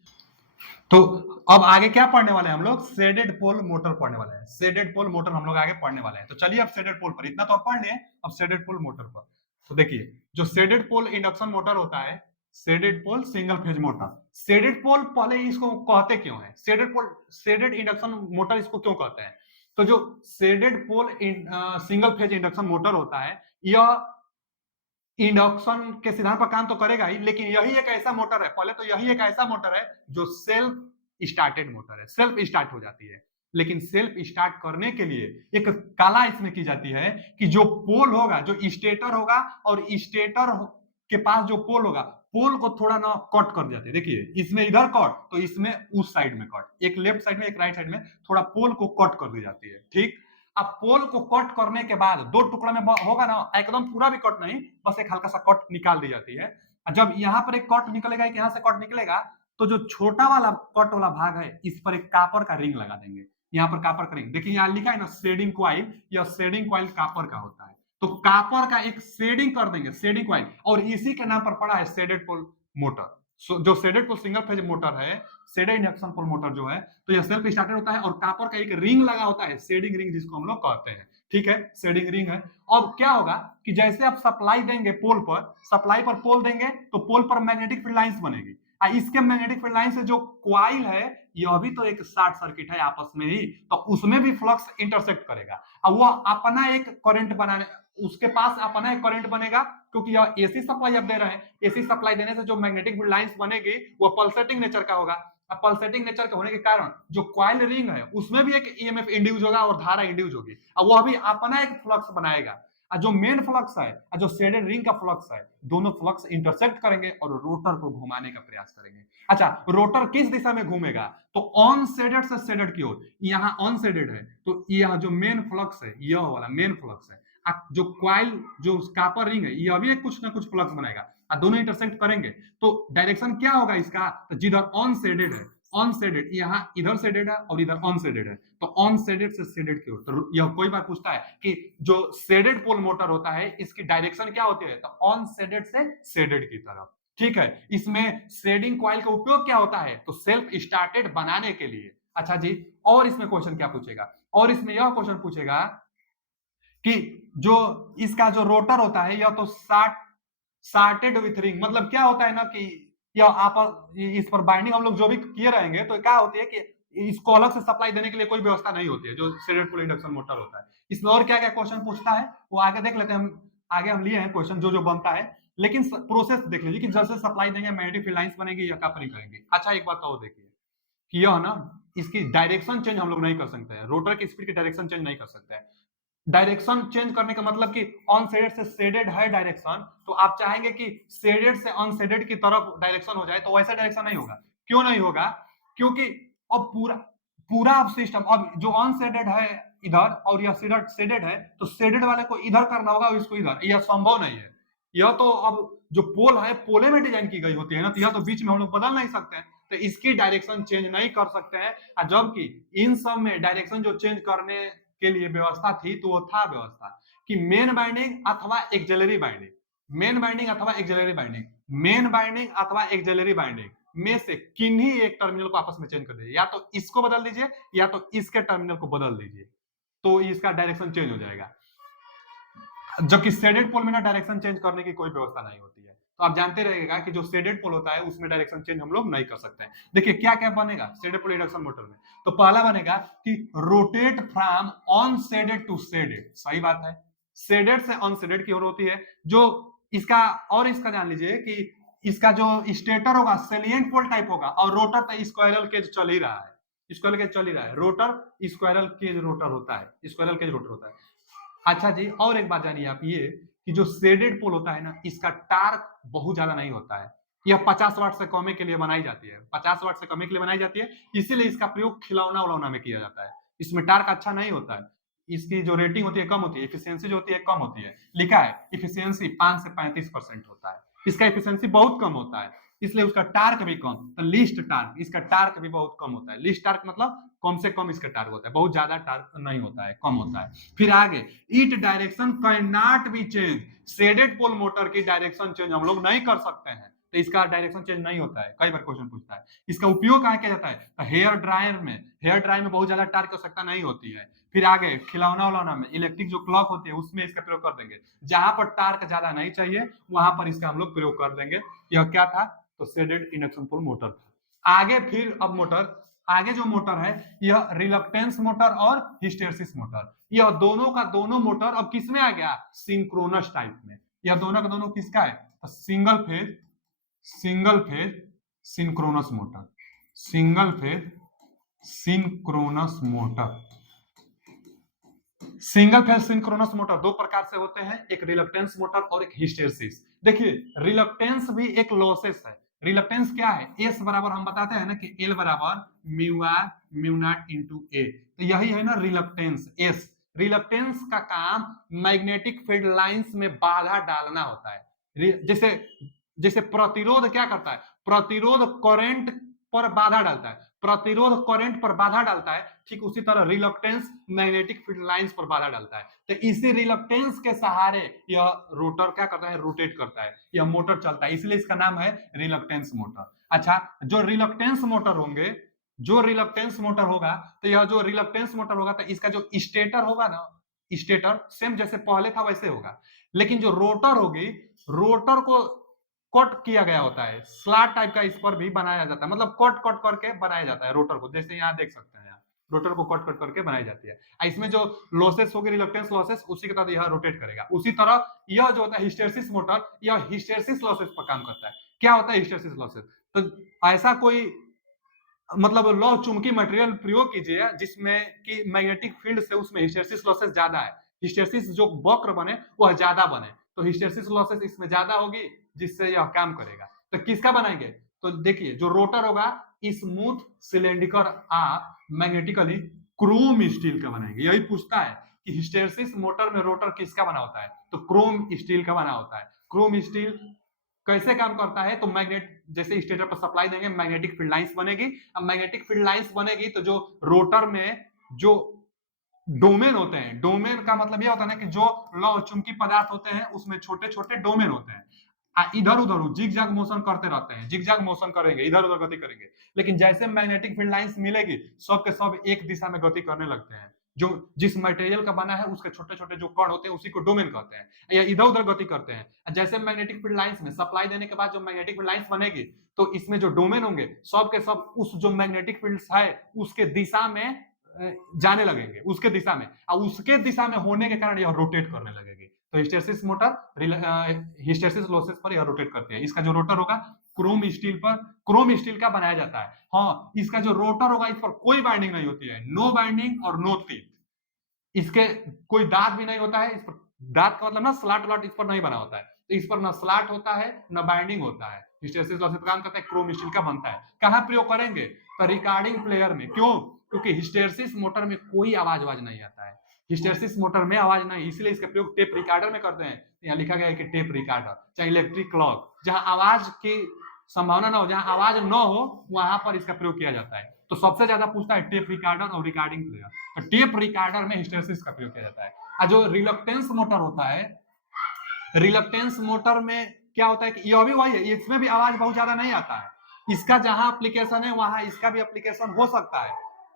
तो अब आगे क्या पढ़ने वाले हैं हम लोग, शेडेड पोल मोटर पढ़ने वाले हैं। शेडेड पोल मोटर हम लोग आगे पढ़ने वाले हैं। तो चलिए अब शेडेड पोल पर, इतना तो अब पढ़ लिए, अब शेडेड पोल मोटर पर। तो देखिए जो शेडेड पोल इंडक्शन मोटर होता है, shaded pole single phase motor. Shaded pole पहले इसको कहते क्यों है, shaded pole shaded induction motor इसको क्यों कहते हैं, तो जो shaded pole single phase induction motor होता है, यह इंडक्शन के सिद्धांत पर काम तो करेगा ही, लेकिन यही एक ऐसा मोटर है, पहले तो यही एक ऐसा मोटर है जो सेल्फ स्टार्टेड मोटर है, सेल्फ स्टार्ट हो जाती है। लेकिन सेल्फ स्टार्ट करने के लिए एक कला इसमें की जाती है कि जो पोल होगा, जो स्टेटर होगा और स्टेटर के पास जो पोल होगा, पोल को थोड़ा ना कट कर जाते हैं। देखिए इसमें इधर कट, तो इसमें उस साइड में कट, एक लेफ्ट साइड में एक राइट साइड में थोड़ा पोल को कट कर दी जाती है। ठीक, अब पोल को कट करने के बाद दो टुकड़ा में होगा ना, एकदम पूरा भी कट नहीं, बस एक हल्का सा कट निकाल दी जाती है। जब यहाँ पर एक कट निकलेगा, एक यहाँ से कट निकलेगा, तो जो छोटा वाला कट वाला भाग है, इस पर एक कापर का रिंग लगा देंगे। यहाँ पर कापर का रिंग, देखिए यहाँ लिखा है ना शेडिंग क्वाइल, यह शेडिंग क्वाइल कापर का होता है, तो कापर का एक शेडिंग कर देंगे, शेडिंग क्वाइल, और इसी के नाम पर पड़ा है शेडेड पोल मोटर। जो shaded pole single phase motor है, शेडेड इंडक्शन पोल मोटर जो है, तो यह सेल्फ स्टार्टेड होता है और कापर का एक रिंग लगा होता है, शेडिंग रिंग जिसको हम लोग कहते हैं। ठीक है, शेडिंग रिंग है। अब क्या होगा कि जैसे आप सप्लाई देंगे पोल पर, सप्लाई पर पोल देंगे तो पोल पर मैग्नेटिक फील्ड लाइंस बनेगी, इसके मैग्नेटिक फील्ड लाइन से जो क्वाइल है, यह भी तो एक शॉर्ट सर्किट है आपस में ही, तो उसमें भी फ्लक्स इंटरसेक्ट करेगा, अब वो अपना एक करंट बनाने, उसके पास अपना एक करंट बनेगा, क्योंकि यह एसी सप्लाई अब दे रहे हैं, एसी सप्लाई देने से जो मैग्नेटिक फील्ड लाइंस बनेगी वो पल्सेटिंग नेचर का होगा। अब पल्सेटिंग नेचर का होने के कारण जो क्वाइल रिंग है उसमें भी एक ईएमएफ इंड्यूस होगा और धारा इंड्यूस होगी, अब वह भी अपना एक फ्लक्स बनाएगा। जो मेन फ्लक्स है और जो शेडेड रिंग का फ्लक्स है, दोनों फ्लक्स इंटरसेक्ट करेंगे और रोटर को घुमाने का प्रयास करेंगे। अच्छा, रोटर किस दिशा में घूमेगा, तो ऑन शेडेड से शेडेड की ओर, यहाँ ऑन शेडेड है तो यह जो मेन फ्लक्स है, यह वाला मेन फ्लक्स है, जो क्वाइल जो कापर रिंग है, यह भी कुछ ना कुछ फ्लक्स बनाएगा, दोनों इंटरसेक्ट करेंगे, तो डायरेक्शन क्या होगा इसका, तो जिधर ऑन शेडेड है, ऑन शेडेड, यहाँ इधर शेडेड है और इधर ऑन शेडेड है, तो ऑन शेडेड से शेडेड की ओर। तो यह कोई बार पूछता है कि जो शेडेड पोल मोटर होता है इसकी डायरेक्शन क्या होती है, तो ऑन शेडेड से शेडेड की तरफ। ठीक है, इसमें शेडिंग क्वाइल का उपयोग क्या होता है, तो सेल्फ स्टार्टेड बनाने के लिए। अच्छा जी, और इसमें क्वेश्चन क्या पूछेगा, और इसमें यह क्वेश्चन पूछेगा कि जो इसका जो रोटर होता है, यह तो शार्टेड विथ रिंग, मतलब क्या होता है ना कि यह आपस इस पर बाइंडिंग हम लोग जो भी किए रहेंगे, तो क्या होती है कि इसको अलग से सप्लाई देने के लिए कोई व्यवस्था नहीं होती है, जो शेडेड पोल इंडक्शन मोटर होता है। इसमें और क्या क्या क्वेश्चन पूछता है वो आगे देख लेते हैं, हम आगे हम लिए हैं क्वेश्चन जो जो बनता है, लेकिन प्रोसेस देख लीजिए कि जैसे सप्लाई देंगे मैग्नेटिक फील्ड लाइंस बनेगी या कापरिंग करेंगे। अच्छा, एक बात और देखिए कि यह ना इसकी डायरेक्शन चेंज हम लोग नहीं कर सकते हैं, रोटर की स्पीड की डायरेक्शन चेंज नहीं कर सकते हैं। डायरेक्शन चेंज करने का मतलब कि ऑन शेडेड से शेडेड है डायरेक्शन, तो आप चाहेंगे कि शेडेड से अनशेडेड की तरफ डायरेक्शन हो जाए, तो वैसा डायरेक्शन नहीं होगा। क्यों नहीं होगा, क्योंकि अब पूरा पूरा अब सिस्टम, अब जो अनशेडेड है इधर और यह शेडेड है, तो शेडेड वाले को इधर करना होगा और इसको इधर, यह संभव नहीं है। यह तो अब जो पोल है, पोले में डिजाइन की गई होती है ना, तो यह तो बीच में हम लोग बदल नहीं सकते हैं, तो इसकी डायरेक्शन चेंज नहीं कर सकते हैं। जबकि इन सब में डायरेक्शन जो चेंज करने के लिए व्यवस्था थी, तो वो था व्यवस्था कि मेन बाइंडिंग अथवा एक्सिलरी बाइंडिंग, मेन बाइंडिंग अथवा एक्सिलरी बाइंडिंग, मेन बाइंडिंग अथवा एक्सिलरी बाइंडिंग में से किन्हीं एक टर्मिनल को आपस में चेंज कर दीजिए, या तो इसको बदल दीजिए या तो इसके टर्मिनल को बदल दीजिए, तो इसका डायरेक्शन चेंज हो जाएगा। जबकि शेडेड पोल में ना डायरेक्शन चेंज करने की कोई व्यवस्था नहीं होती है, तो आप जानते रहिएगा कि जो शेडेड पोल होता है उसमें डायरेक्शन चेंज हम लोग नहीं कर सकते हैं। देखिए क्या क्या बनेगा शेडेड पोल इंडक्शन मोटर में, तो पहला बनेगा कि rotate from on shaded to shaded, सही बात है, शेडेड से अनशेडेड की ओर होती है। जो इसका और इसका जान लीजिए कि इसका जो स्टेटर होगा सेलिएंट पोल टाइप होगा, और रोटर तो स्क्वायरल केज चल ही रहा है, स्क्वायरल केज चल ही रहा है, रोटर स्क्वायरल केज रोटर होता है, स्क्वायरल केज रोटर होता है। अच्छा जी, और एक बात जानिए आप ये कि जो शेडेड पोल होता है ना, इसका टार्क बहुत ज्यादा नहीं होता है, यह 50 वाट से कम के लिए बनाई जाती है, 50 वाट से कम के लिए बनाई जाती है, इसीलिए इसका प्रयोग खिलौना उलौना में किया जाता है। इसमें टार्क अच्छा नहीं होता है, इसकी जो रेटिंग होती है कम होती है, इफिशियंसी जो होती है कम होती है, लिखा है इफिशियंसी 5 से 35% होता है, इसका इफिशियंसी बहुत कम होता है, इसलिए उसका टार्क भी कम, तो लीस्ट टार्क, इसका टार्क भी बहुत कम होता है। लीस्ट टार्क मतलब कम से कम इसका टार्क होता है, बहुत ज्यादा टार्क नहीं होता है, कम होता है। फिर आगे, it direction can not be change, shaded pole motor की डायरेक्शन चेंज हम लोग नहीं कर सकते हैं, तो इसका डायरेक्शन चेंज नहीं होता है। कई बार क्वेश्चन पूछता है इसका उपयोग कहाँ किया जाता है, तो हेयर ड्रायर में, हेयर ड्रायर में बहुत ज्यादा टार्क की आवश्यकता नहीं होती है। फिर आगे खिलौना उलौना में, इलेक्ट्रिक जो क्लॉक होती है उसमें इसका प्रयोग कर देंगे, जहां पर टार्क ज्यादा नहीं चाहिए वहां पर इसका हम लोग प्रयोग कर देंगे। यह क्या था, तो शेडेड इंडक्शन पोल मोटर था। आगे फिर अब मोटर आगे जो मोटर है यह रिलक्टेंस मोटर और हिस्टेरिसिस मोटर, यह दोनों का दोनों मोटर अब किस में आ गया, सिंक्रोनस टाइप में। यह दोनों का दोनों किसका है, single phase synchronous motor, single phase synchronous motor. Single phase synchronous motor दो प्रकार से होते हैं, एक रिलक्टेंस मोटर और एक हिस्टेरिसिस। देखिए रिलक्टेंस भी एक लॉसेस है। रिलक्टेंस क्या है, एस बराबर हम बताते हैं ना कि एल बराबर mu R mu naught into A, तो यही है ना रिलक्टेंस एस। रिलक्टेंस का काम मैग्नेटिक फील्ड लाइंस में बाधा डालना होता है। जैसे जैसे प्रतिरोध क्या करता है, प्रतिरोध करंट पर बाधा डालता है, प्रतिरोध करंट पर बाधा डालता है, ठीक उसी तरह रिलक्टेंस मैग्नेटिक फील्ड लाइंस पर बाधा डालता है। तो इसी रिलक्टेंस के सहारे यह रोटर क्या करता है, रोटेट करता है, यह मोटर चलता है, इसलिए इसका नाम है रिलक्टेंस मोटर। अच्छा, जो रिलक्टेंस मोटर होंगे, जो रिलक्टेंस मोटर होगा, तो यह जो रिलक्टेंस मोटर होगा तो इसका जो स्टेटर होगा ना, स्टेटर सेम जैसे पहले था वैसे होगा, लेकिन जो रोटर होगी, रोटर को कट किया गया होता है, स्लॉट टाइप का इस पर भी बनाया जाता है, मतलब कट कट करके बनाया जाता है रोटर को, जैसे यहाँ देख सकते हैं, रोटर को कट कट करके बनाई जाती है। इसमें जो लॉसेस होगी, रिलक्टेंस लॉसेस, उसी के तहत यह रोटेट करेगा। उसी तरह यह जो होता है हिस्टेरिसिस मोटर, यह हिस्टेरिसिस लॉसेस पर काम करता है। क्या होता है हिस्टेरिसिस लॉसेस, तो ऐसा कोई मतलब लौ चुंबकीय मटेरियल प्रयोग कीजिए जिसमें कि मैग्नेटिक फील्ड से उसमें हिस्टेरिसिस लॉसेस ज्यादा है, हिस्टेरिसिस जो वक्र बने वह ज्यादा बने, तो हिस्टेरिसिस लॉसेस इसमें ज्यादा होगी, जिससे यह काम करेगा। तो किसका बनाएंगे, तो देखिए जो रोटर होगा smooth cylindrical magnetically Chrome steel का बनाएंगे। यही पूछता है कि हिस्टेरिसिस मोटर में रोटर किसका बना होता है, तो क्रोम स्टील का बना होता है। क्रोम स्टील कैसे काम करता है, तो मैग्नेट जैसे स्टेटर पर सप्लाई देंगे, मैग्नेटिक फील्ड लाइंस बनेगी। अब मैग्नेटिक फील्ड लाइंस बनेगी तो जो रोटर में जो डोमेन होते हैं, डोमेन का मतलब यह होता है ना कि जो लौ चुंबकीय पदार्थ होते हैं उसमें छोटे छोटे डोमेन होते हैं, इधर उधर जिग जैग मोशन करते रहते हैं, जिग जैग मोशन करेंगे, इधर उधर गति करेंगे, लेकिन जैसे मैग्नेटिक फील्ड लाइंस मिलेगी सब के सब एक दिशा में गति करने लगते हैं। जो जिस मटेरियल का बना है उसके छोटे छोटे जो कण होते हैं उसी को डोमेन कहते हैं, या इधर उधर गति करते हैं। जैसे मैग्नेटिक फील्ड लाइंस में सप्लाई देने के बाद जो मैग्नेटिक फील्ड लाइंस बनेगी, तो इसमें जो डोमेन होंगे सब के सब उस जो मैग्नेटिक फील्ड है उसके दिशा में जाने लगेंगे, उसके दिशा में, और उसके दिशा में होने के कारण यह रोटेट करने लगेगी। तो हिस्टेरिसिस मोटर हिस्टेरिसिस लॉसेस पर यह रोटेट करते हैं। इसका जो रोटर होगा क्रोम स्टील पर, क्रोम स्टील का बनाया जाता है। हाँ, इसका जो रोटर होगा इस पर कोई बाइंडिंग नहीं होती है, नो बाइंडिंग और नो टीथ, इसके कोई दांत भी नहीं होता है इस पर, दांत का मतलब ना स्लॉट व्लॉट इस पर नहीं बना होता है, तो इस पर ना स्लॉट होता है ना बाइंडिंग होता है। हिस्टेरिसिस लॉसेस काम करता है, क्रोम स्टील का बनता है। कहां प्रयोग करेंगे, तो रिकॉर्डिंग प्लेयर में। क्यों, क्योंकि हिस्टेरिसिस मोटर में कोई आवाज नहीं आता है, हिस्टेरिसिस मोटर में आवाज नहीं, इसलिए इसका प्रयोग टेप रिकॉर्डर में करते हैं। यहाँ लिखा गया है कि टेप रिकॉर्डर, चाहे इलेक्ट्रिक क्लॉक, जहां आवाज की संभावना ना हो, जहां आवाज न हो वहां पर इसका प्रयोग किया जाता है। तो सबसे ज्यादा पूछता है टेप रिकॉर्डर और रिकॉर्डिंग प्लेयर, तो टेप रिकॉर्डर में हिस्टेरिसिस का प्रयोग किया जाता है। और जो रिलक्टेंस मोटर होता है, रिलक्टेंस मोटर में क्या होता है कि यह भी वही है, इसमें भी आवाज बहुत ज्यादा नहीं आता है, इसका जहां एप्लीकेशन है वहां इसका भी एप्लीकेशन हो सकता है,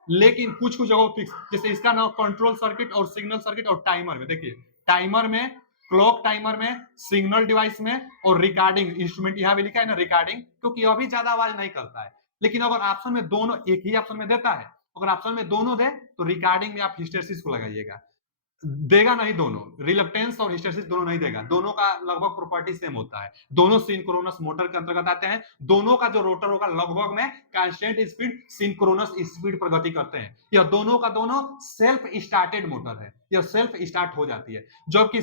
लेकिन कुछ कुछ जगह फिक्स, जैसे इसका ना कंट्रोल सर्किट और सिग्नल सर्किट और टाइमर में। देखिए टाइमर में, क्लॉक टाइमर में, सिग्नल डिवाइस में, और रिकॉर्डिंग इंस्ट्रूमेंट, यहां भी लिखा है ना रिकॉर्डिंग, क्योंकि यह भी ज्यादा आवाज नहीं करता है। लेकिन अगर ऑप्शन में दोनों, एक ही ऑप्शन में देता है, अगर ऑप्शन में दोनों दे तो रिकॉर्डिंग में आप हिस्टेरिसिस को लगाइएगा, देगा नहीं, दोनों रिलक्टेंस और हिस्टेरिसिस दोनों नहीं देगा, दोनों का लगभग प्रॉपर्टी सेम होता है, दोनों सिंक्रोनस मोटर के अंतर्गत आते हैं। दोनों का जो रोटर होगा लगभग में कांस्टेंट स्पीड सिंक्रोनस स्पीड पर गति करते हैं। यह दोनों का दोनों सेल्फ स्टार्टेड मोटर है, यह सेल्फ स्टार्ट हो जाती है। जबकि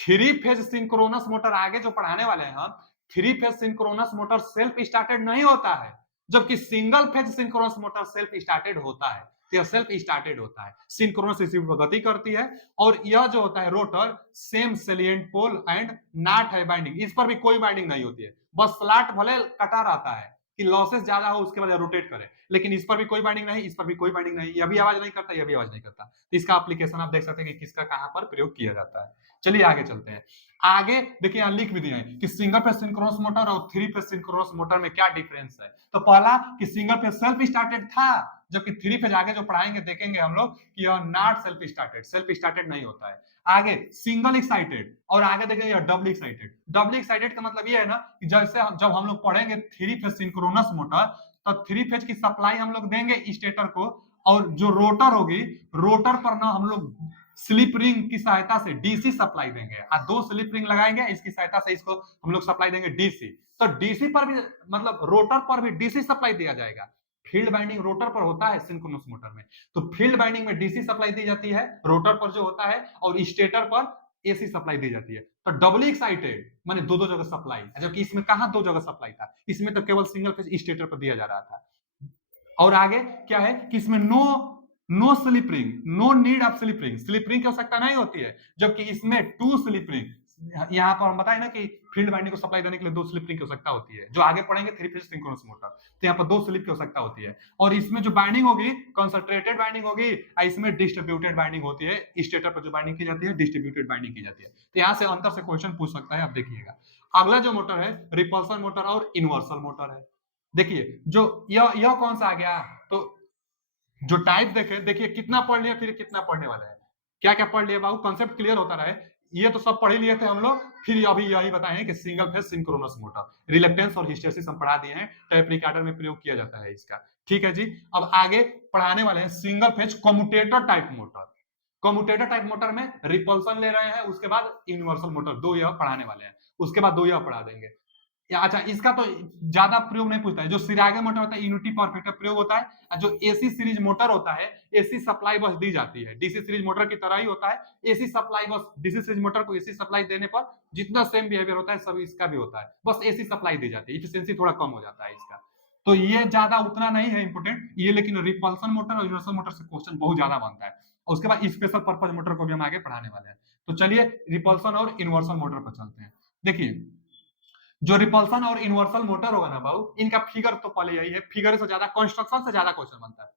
थ्री फेज सिंक्रोनस मोटर आगे जो पढ़ाने वाले हैं हम, three phase synchronous motor self started नहीं होता है, जबकि single phase synchronous motor self started होता है। यह सेल्फ स्टार्टेड होता है, सिंक्रोनस स्पीड पर गति करती है। और यह जो होता है rotor same salient pole and not है बाइंडिंग, इस पर भी कोई बाइंडिंग नहीं होती है, बस स्लॉट भले कटा रहता है कि लॉसेस ज्यादा हो उसके बाद रोटेट करे, लेकिन इस पर भी कोई बाइंडिंग नहीं, इस पर भी कोई बाइंडिंग नहीं, यह भी आवाज नहीं करता, यह भी आवाज नहीं करता। तो इसका एप्लीकेशन आप देख सकते हैं कि किसका कहां पर प्रयोग किया जाता है। चलिए आगे चलते हैं। आगे देखिए यहाँ लिख भी दिया है कि सिंगल फेज सिंक्रोनस मोटर और थ्री फेज सिंक्रोनस मोटर में क्या डिफरेंस है। तो पहला कि सिंगल फेज सेल्फ स्टार्टेड था, जबकि थ्री फेज आगे जो पढ़ाएंगे देखेंगे हम लोग कि यह नॉट सेल्फ स्टार्टेड नहीं होता है। आगे सिंगल एक्साइटेड, और आगे देखेंगे डबल एक्साइटेड। डबल एक्साइटेड का मतलब ये है ना कि जैसे जब हम लोग पढ़ेंगे थ्री फेज सिंक्रोनस मोटर, तो 3 फेज की सप्लाई हम लोग देंगे स्टेटर को, और जो रोटर होगी, रोटर पर ना हम लोग स्लिप रिंग की सहायता से डीसी सप्लाई देंगे, 2 स्लिप रिंग लगाएंगे, इसकी सहायता से इसको हम लोग सप्लाई देंगे डीसी। तो डीसी पर भी, मतलब रोटर पर भी डीसी सप्लाई दिया जाएगा। फील्ड बाइंडिंग रोटर पर होता है सिंक्रोनस मोटर में, तो फील्ड बाइंडिंग में डीसी सप्लाई दी जाती है रोटर पर जो होता है, और स्टेटर पर एसी सप्लाई दी जाती है। तो डबली एक्साइटेड माने दो दो जगह सप्लाई, जबकि इसमें कहां दो जगह सप्लाई था, इसमें तो केवल सिंगल फेज स्टेटर पर दिया जा रहा था। और आगे क्या है कि इसमें no slip ring, no need of slip ring, slip ring की आवश्यकता नहीं होती है, जबकि इसमें 2 स्लिप रिंग, यहाँ पर हम बताए ना कि फील्ड बाइंडिंग को सप्लाई देने के लिए 2 स्लिप रिंग की आवश्यकता होती है, जो आगे पढ़ेंगे 3 फेज सिंक्रोनस मोटर, तो यहाँ पर 2 स्लिप की आवश्यकता होती है। और इसमें जो बाइंडिंग होगी कंसंट्रेटेड बाइंडिंग होगी, इसमें डिस्ट्रीब्यूटेड बाइंडिंग होती है, स्टेटर पर जो बाइंडिंग की जाती है डिस्ट्रीब्यूटेड बाइंडिंग की जाती है। तो यहाँ से अंतर से क्वेश्चन पूछ सकता है, आप देखिएगा। अगला जो मोटर है रिपल्सन मोटर और इनवर्सल मोटर है। देखिए जो यह कौन सा आ गया, तो जो टाइप देखिए कितना पढ़ लिया, फिर कितना पढ़ने वाला है, क्या क्या पढ़ लिया बाबू, कंसेप्ट क्लियर होता रहे। ये तो सब पढ़ ही लिए थे हम लोग, फिर अभी यही बताए कि single phase synchronous motor, reluctance और हिस्टेरिसिस हम पढ़ा दिए हैं, टेप रिकॉर्डर में प्रयोग किया जाता है इसका। ठीक है जी, अब आगे पढ़ाने वाले हैं single phase commutator type motor. Commutator type motor में रिपल्सन ले रहे हैं, उसके बाद यूनिवर्सल मोटर, 2 यह पढ़ाने वाले हैं, उसके बाद 2 यह पढ़ा देंगे। अच्छा, इसका तो ज्यादा प्रयोग नहीं पूछता है। जो सिरागे मोटर होता है यूनिटी पावर फैक्टर प्रयोग होता है, जो एसी सीरीज मोटर होता है एसी सप्लाई बस दी जाती है, डीसी सीरीज मोटर की तरह ही होता है, एसी सप्लाई बस, डीसी सीरीज मोटर को एसी सप्लाई देने पर जितना सेम बिहेवियर होता है सब इसका भी होता है, बस एसी सप्लाई दी जाती है, इफिशिएंसी थोड़ा कम हो जाता है इसका। तो ये ज्यादा उतना नहीं है इंपोर्टेंट ये, लेकिन रिपल्सन मोटर और यूनिवर्सल मोटर से क्वेश्चन बहुत ज्यादा बनता है। और उसके बाद स्पेशल पर्पज मोटर को भी हम आगे पढ़ाने वाले हैं। तो चलिए रिपल्सन और यूनिवर्सल मोटर पर चलते हैं। देखिए जो रिपल्सन और इनवर्सल मोटर होगा ना बाबू, इनका फिगर तो पहले यही है, फिगर से ज्यादा कंस्ट्रक्शन से ज्यादा क्वेश्चन बनता है।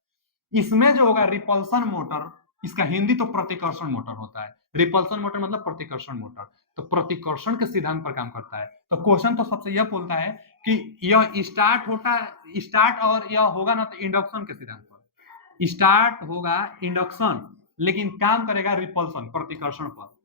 इसमें जो होगा रिपल्सन मोटर, इसका हिंदी तो प्रतिकर्षण मोटर होता है, रिपल्सन मोटर मतलब प्रतिकर्षण मोटर, तो प्रतिकर्षण के सिद्धांत पर काम करता है। तो क्वेश्चन तो सबसे यह बोलता है कि यह स्टार्ट और यह होगा ना तो इंडक्शन के सिद्धांत पर, स्टार्ट होगा इंडक्शन लेकिन काम करेगा रिपल्सन प्रतिकर्षण पर,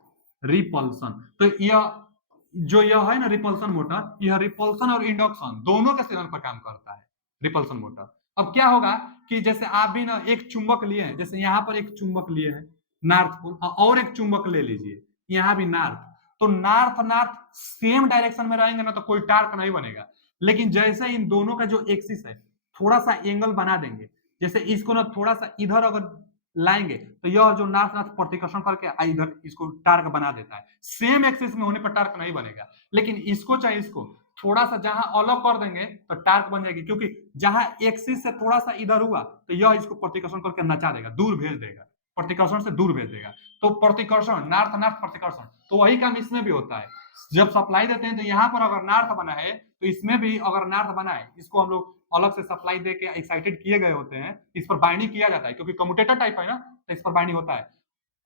रिपल्सन। तो यह है ना रिपल्सन मोटर, यह रिपल्सन और इंडक्शन दोनों के सिद्धांत पर काम करता है रिपल्सन मोटर। अब क्या होगा कि जैसे आप भी ना एक चुंबक लिए हैं, जैसे यहाँ पर एक चुंबक लिए हैं नॉर्थ पोल, और एक चुंबक ले लीजिए यहाँ भी नॉर्थ, तो नॉर्थ सेम डायरेक्शन में रहेंगे ना तो कोई टार्क नहीं बनेगा। लेकिन जैसे इन दोनों का जो एक्सिस है थोड़ा सा एंगल बना देंगे, जैसे इसको ना थोड़ा सा इधर अगर लाएंगे तो यह जो नॉर्थ प्रतिकर्षण करके इधर इसको टार्क बना देता है, सेम एक्सिस में होने पर टार्क नहीं बनेगा। लेकिन इसको चाहे इसको थोड़ा सा जहां अलग कर देंगे तो टार्क बन जाएगी, क्योंकि जहां एक्सिस से थोड़ा सा इधर हुआ तो यह इसको प्रतिकर्षण करके नचा देगा, दूर भेज देगा, प्रतिकर्षण से दूर भेज देगा। तो प्रतिकर्षण नॉर्थ प्रतिकर्षण, तो वही काम इसमें भी होता है। जब सप्लाई देते हैं तो यहाँ पर अगर नॉर्थ बना है तो इसमें भी अगर नॉर्थ बना है, इसको हम लोग अलग से सप्लाई देके एक्साइटेड किए गए होते हैं, इस पर बाइंडिंग किया जाता है, क्योंकि कम्यूटेटर टाइप है ना तो इस पर बाइंडिंग होता है।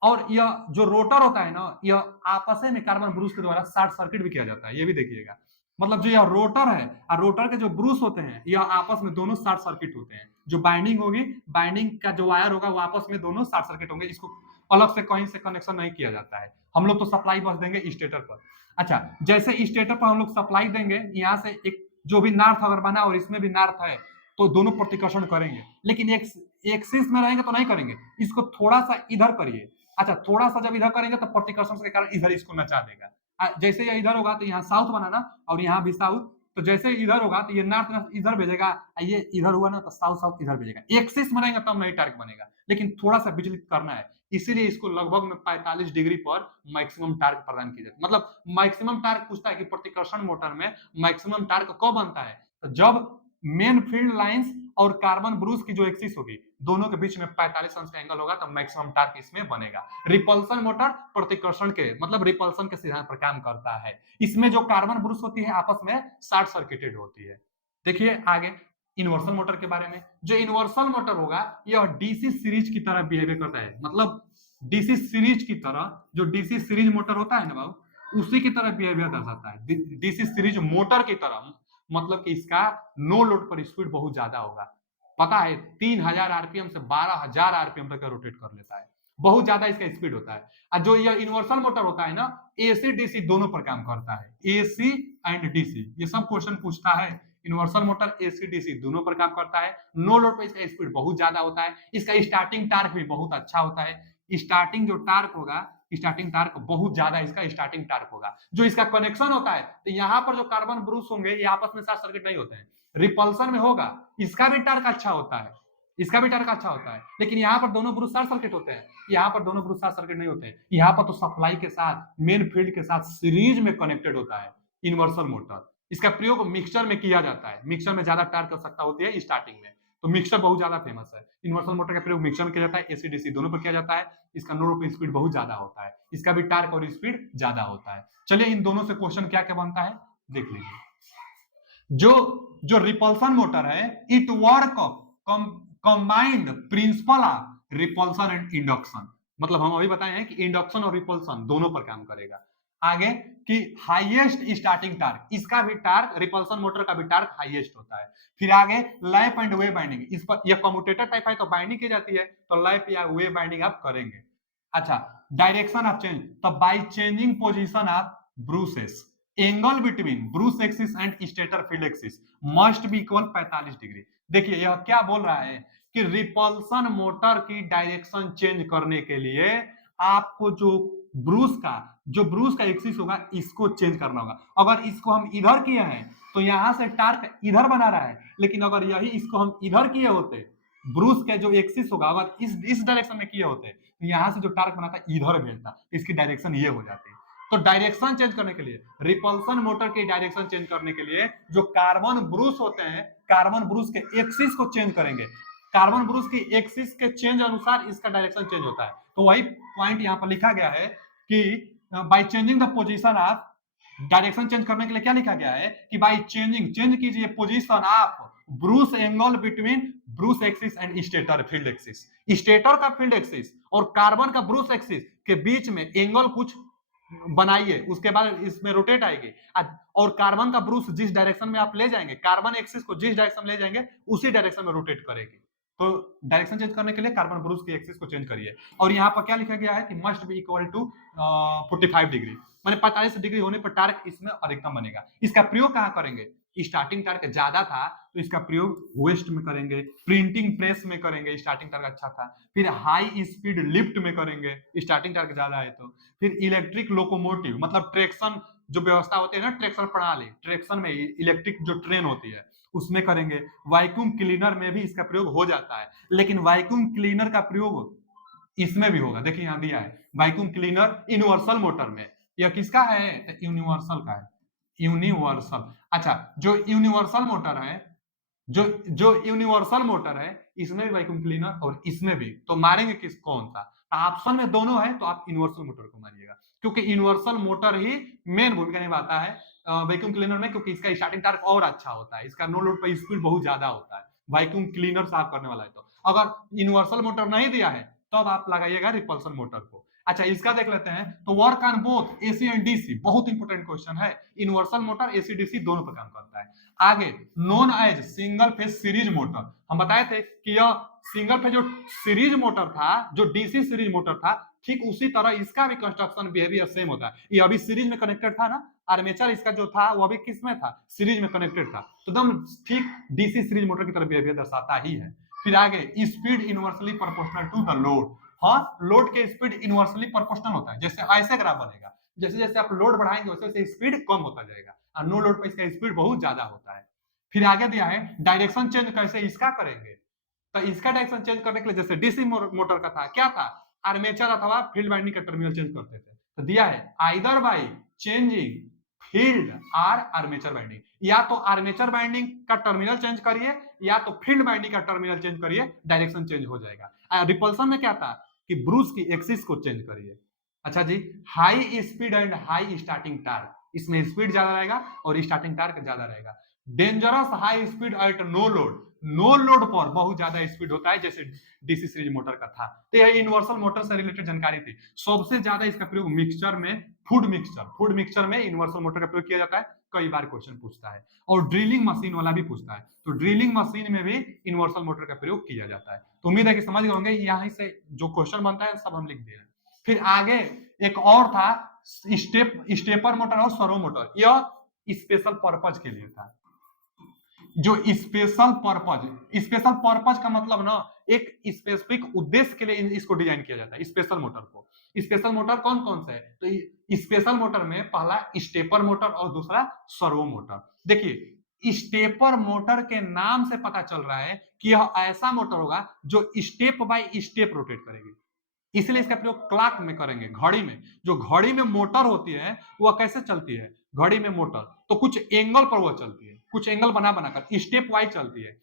और यह जो रोटर होता है ना, यह आपस में कार्बन ब्रूस के द्वारा शॉर्ट सर्किट भी किया जाता है, ये भी देखिएगा। मतलब जो यह रोटर है और रोटर के जो ब्रूस होते हैं यह आपस में दोनों शॉर्ट सर्किट होते हैं। जो बाइंडिंग होगी, बाइंडिंग का जो वायर होगा वो आपस में दोनों शॉर्ट सर्किट होंगे, इसको अलग से कहीं से कनेक्शन नहीं किया जाता है। हम लोग तो सप्लाई बस देंगे स्टेटर पर। अच्छा, जैसे स्टेटर पर हम लोग सप्लाई देंगे, यहाँ से एक जो भी नॉर्थ अगर बना और इसमें भी नॉर्थ है तो दोनों प्रतिकर्षण करेंगे, लेकिन एक्सिस में रहेंगे तो नहीं करेंगे, इसको थोड़ा सा इधर करिए। अच्छा, थोड़ा सा जब इधर करेंगे तो प्रतिकर्षण के कारण इधर इसको नचा देगा। जैसे ये इधर होगा तो यहाँ साउथ बनाना और यहाँ भी साउथ, तो जैसे इधर होगा तो ये नॉर्थ इधर भेजेगा, ये इधर हुआ ना तो साउथ इधर भेजेगा। एक्सिस में रहेंगे तब नहीं टार्क बनेगा, लेकिन थोड़ा सा विचलित करना है, इसीलिए इसको लगभग में 45 डिग्री पर मैक्सिमम टार्क प्रदान की जाती है। मतलब मैक्सिमम टार्क पूछता है कि प्रतिकर्षण मोटर में मैक्सिमम टार्क कब बनता है, तो जब मेन फील्ड लाइंस और कार्बन ब्रूस की जो एक्सिस होगी दोनों के बीच में 45 अंश का एंगल होगा तो मैक्सिमम टार्क इसमें बनेगा। रिपल्सन मोटर प्रतिकर्षण के मतलब रिपल्सन के सिद्धांत पर काम करता है। इसमें जो कार्बन ब्रूस होती है आपस में शॉर्ट सर्किटेड होती है। देखिए आगे इनवर्सल मोटर के बारे में। जो इनवर्सल मोटर होगा यह डीसी सीरीज की तरह बिहेवियर करता है, मतलब डीसी सीरीज की तरह, जो डीसी सीरीज मोटर होता है ना बाबू उसी की तरह बिहेवियर दर्शाता है, डीसी सीरीज मोटर की तरह। मतलब कि इसका नो लोड पर स्पीड बहुत ज्यादा होगा, पता है 3000 आरपीएम से 12000 आरपीएम तक रोटेट कर लेता है, बहुत ज्यादा इसका स्पीड होता है। और जो यह यूनिवर्सल मोटर होता है ना एसी डीसी दोनों पर काम करता है, एसी एंड डीसी, ये सब क्वेश्चन पूछता है यूनिवर्सल मोटर एसी डीसी दोनों पर काम करता है। नो लोड पर इसका स्पीड बहुत ज्यादा होता है, इसका स्टार्टिंग टार्क भी बहुत अच्छा होता है। स्टार्टिंग जो टार्क होगा, स्टार्टिंग टार्क बहुत ज्यादा इसका स्टार्टिंग टार्क होगा। जो इसका कनेक्शन होता है, तो यहाँ पर जो कार्बन ब्रूस होंगे ये आपस में शॉर्ट सर्किट नहीं होते हैं, रिपल्सन में होगा, इसका भी टार्क अच्छा होता है, इसका भी टार्क अच्छा होता है, लेकिन यहाँ पर दोनों ब्रूस शॉर्ट सर्किट होते हैं, यहाँ पर दोनों ब्रूस शॉर्ट सर्किट नहीं होते हैं। यहाँ पर तो सप्लाई के साथ मेन फील्ड के साथ सीरीज में कनेक्टेड होता है यूनिवर्सल मोटर। इसका प्रयोग मिक्सचर में किया जाता है, मिक्सचर में ज्यादा टार्क आवश्यकता होती है स्टार्टिंग में, तो मिक्सचर बहुत ज्यादा फेमस है। यूनिवर्सल मोटर का प्रयोग मिक्सचर में किया जाता है, एसी डीसी दोनों पर किया जाता है। इसका नो लोड पे स्पीड बहुत ज्यादा होता है, इसका भी टार्क और स्पीड ज्यादा होता है। चलिए इन दोनों से क्वेश्चन क्या क्या बनता है देख लीजिए। जो जो रिपल्सन मोटर है, it work combined principle of repulsion and induction, मतलब हम अभी बताए हैं कि इंडक्शन और रिपल्सन दोनों पर काम करेगा। आगे कि हाईएस्ट स्टार्टिंग टार्क, इसका भी टार्क, रिपल्सन मोटर का भी टार्क हाईएस्ट होता है। फिर आगे लैप एंड वे बाइंडिंग, इस पर यह कम्यूटेटर टाइप है तो बाइंडिंग की जाती है, तो लैप या वे बाइंडिंग आप करेंगे। अच्छा, डायरेक्शन ऑफ चेंज, तो by changing position of bruises, angle between Bruce axis and stator field axis must be equal 45 degree. देखिए यह क्या बोल रहा है कि रिपल्सन मोटर की डायरेक्शन चेंज करने के लिए आपको जो ब्रूस का एक्सिस होगा इसको चेंज करना होगा। अगर इसको हम इधर किए हैं तो यहां से टार्क इधर बना रहा है, लेकिन अगर यही इसको हम इधर किए होते, ब्रूस के जो एक्सिस होगा अगर इस डायरेक्शन में किए होते तो यहां से जो टार्क बना था इधर भेजता, इसकी डायरेक्शन ये हो जाती है। तो डायरेक्शन चेंज करने के लिए, रिपल्सन मोटर की डायरेक्शन चेंज करने के लिए जो कार्बन ब्रूस होते हैं, कार्बन ब्रूस के एक्सिस को चेंज करेंगे, कार्बन ब्रूस की एक्सिस के चेंज अनुसार इसका डायरेक्शन चेंज होता है। तो वही पॉइंट यहां पर लिखा गया है कि by changing the position of, direction change करने के लिए क्या लिखा गया है कि बाय चेंजिंग, चेंज कीजिए position of Bruce angle between Bruce axis and stator field axis, stator का फील्ड एक्सिस और कार्बन का ब्रूस एक्सिस के बीच में एंगल कुछ बनाइए, उसके बाद इसमें रोटेट आएगी, और कार्बन का ब्रूस जिस डायरेक्शन में आप ले जाएंगे, कार्बन एक्सिस को जिस डायरेक्शन में ले जाएंगे उसी डायरेक्शन में रोटेट करेगी। तो डायरेक्शन चेंज करने के लिए कार्बन ब्रूस की एक्सिस को चेंज करिए। और यहाँ पर क्या लिखा गया है कि must be equal to 45 degree, माने 45 डिग्री होने पर टार्क इसमें अधिकतम बनेगा। इसका प्रयोग कहाँ करेंगे, स्टार्टिंग टार्क ज्यादा था तो इसका प्रयोग वेस्ट में करेंगे, प्रिंटिंग प्रेस में करेंगे, स्टार्टिंग टार्क अच्छा था। फिर हाई स्पीड लिफ्ट में करेंगे, स्टार्टिंग टार्क ज्यादा है तो। फिर इलेक्ट्रिक लोकोमोटिव, मतलब ट्रेक्शन जो व्यवस्था होती है ना, ट्रेक्शन प्रणाली, ट्रेक्शन में इलेक्ट्रिक जो ट्रेन होती है उसमें करेंगे। वैक्यूम क्लीनर में भी इसका प्रयोग हो जाता है, लेकिन वैक्यूम क्लीनर का प्रयोग इसमें भी होगा। देखिए यहां दिया है वैक्यूम क्लीनर यूनिवर्सल मोटर में, यह किसका है, यूनिवर्सल का है, यूनिवर्सल। अच्छा, जो यूनिवर्सल मोटर है, जो जो यूनिवर्सल मोटर है इसमें भी वैक्यूम क्लीनर और इसमें भी, तो मारेंगे किस, कौन सा ऑप्शन में दोनों है तो आप यूनिवर्सल मोटर को मारिएगा, क्योंकि यूनिवर्सल मोटर ही मेन भूमिका निभाता है वैक्यूम क्लीनर में, क्योंकि इसका स्टार्टिंग टार्क और अच्छा होता है, इसका नो लोड पर स्पीड बहुत ज्यादा होता है वैक्यूम क्लीनर साफ करने वाला है। तो अगर यूनिवर्सल मोटर नहीं दिया है तब तो आप लगाइएगा रिपल्सन मोटर को। अच्छा, इसका देख लेते हैं, तो work on both AC and DC, बहुत इंपोर्टेंट क्वेश्चन है, यूनिवर्सल मोटर एसी डीसी दोनों पर काम करता है। आगे known as single phase series motor, हम बताए थे कि यह सिंगल फेज जो सीरीज मोटर था, जो डीसी सीरीज मोटर था, ठीक उसी तरह इसका भी कंस्ट्रक्शन बिहेवियर सेम होता है। ये अभी सीरीज में कनेक्टेड था ना, आर्मेचर इसका जो था वो अभी किस में था, सीरीज में कनेक्टेड था, तो एकदम ठीक डीसी सीरीज मोटर की तरह बिहेवियर दर्शाता ही है। फिर आगे speed inversely proportional to the load, हाँ लोड के स्पीड इनवर्सली प्रोपोर्शनल होता है, जैसे ऐसे ग्राफ बनेगा, जैसे जैसे आप लोड बढ़ाएंगे वैसे वैसे स्पीड कम होता जाएगा, और नो लोड पर इसका स्पीड बहुत ज्यादा होता है। फिर आगे दिया है डायरेक्शन चेंज कैसे इसका करेंगे, तो इसका डायरेक्शन चेंज करने के लिए जैसे डीसी मोटर का था, क्या था, आर्मेचर अथवा फील्ड वाइंडिंग का टर्मिनल चेंज करते थे, तो दिया है either by changing field or armature winding, या तो आर्मेचर वाइंडिंग का टर्मिनल चेंज करिए या तो फील्ड वाइंडिंग का टर्मिनल चेंज करिए, डायरेक्शन चेंज हो जाएगा। रिपल्सन में क्या था कि ब्रूस की एक्सिस को चेंज करिए। अच्छा जी, high speed and high starting torque, इसमें स्पीड ज्यादा रहेगा और स्टार्टिंग टार्क ज्यादा रहेगा। Dangerous high speed at no load, no load पर बहुत ज्यादा स्पीड होता है, जैसे डीसी सीरीज मोटर का था। तो यह यूनिवर्सल मोटर से रिलेटेड जानकारी थी। सबसे ज्यादा इसका प्रयोग मिक्सचर में, फूड मिक्सचर में यूनिवर्सल मोटर का प्रयोग किया जाता है, कई बार क्वेश्चन पूछता है, और ड्रिलिंग मशीन वाला भी पूछता है, तो ड्रिलिंग मशीन में भी यूनिवर्सल मोटर का प्रयोग किया जाता है। तो उम्मीद है कि समझ गए होंगे, यहाँ से जो क्वेश्चन बनता है सब हम लिख दिए हैं। फिर आगे एक और था स्टेपर मोटर और सर्वो मोटर, यह स्पेशल पर्पज के लिए था, जो स्पेशल पर्पज का मतलब ना एक स्पेसिफिक उद्देश्य के लिए इसको डिजाइन किया जाता है स्पेशल मोटर को। स्पेशल मोटर कौन कौन से है? तो स्पेशल मोटर में पहला स्टेपर मोटर और दूसरा सर्वो मोटर। देखिए स्टेपर मोटर के नाम से पता चल रहा है कि यह ऐसा मोटर होगा जो स्टेप बाय स्टेप रोटेट करेगी, इसलिए इसका प्रयोग क्लॉक में करेंगे, घड़ी में। जो घड़ी में मोटर होती है वह कैसे चलती है? घड़ी में मोटर तो कुछ एंगल पर वह चलती है, कुछ एंगल बना बनाकर स्टेप वाइज चलती है,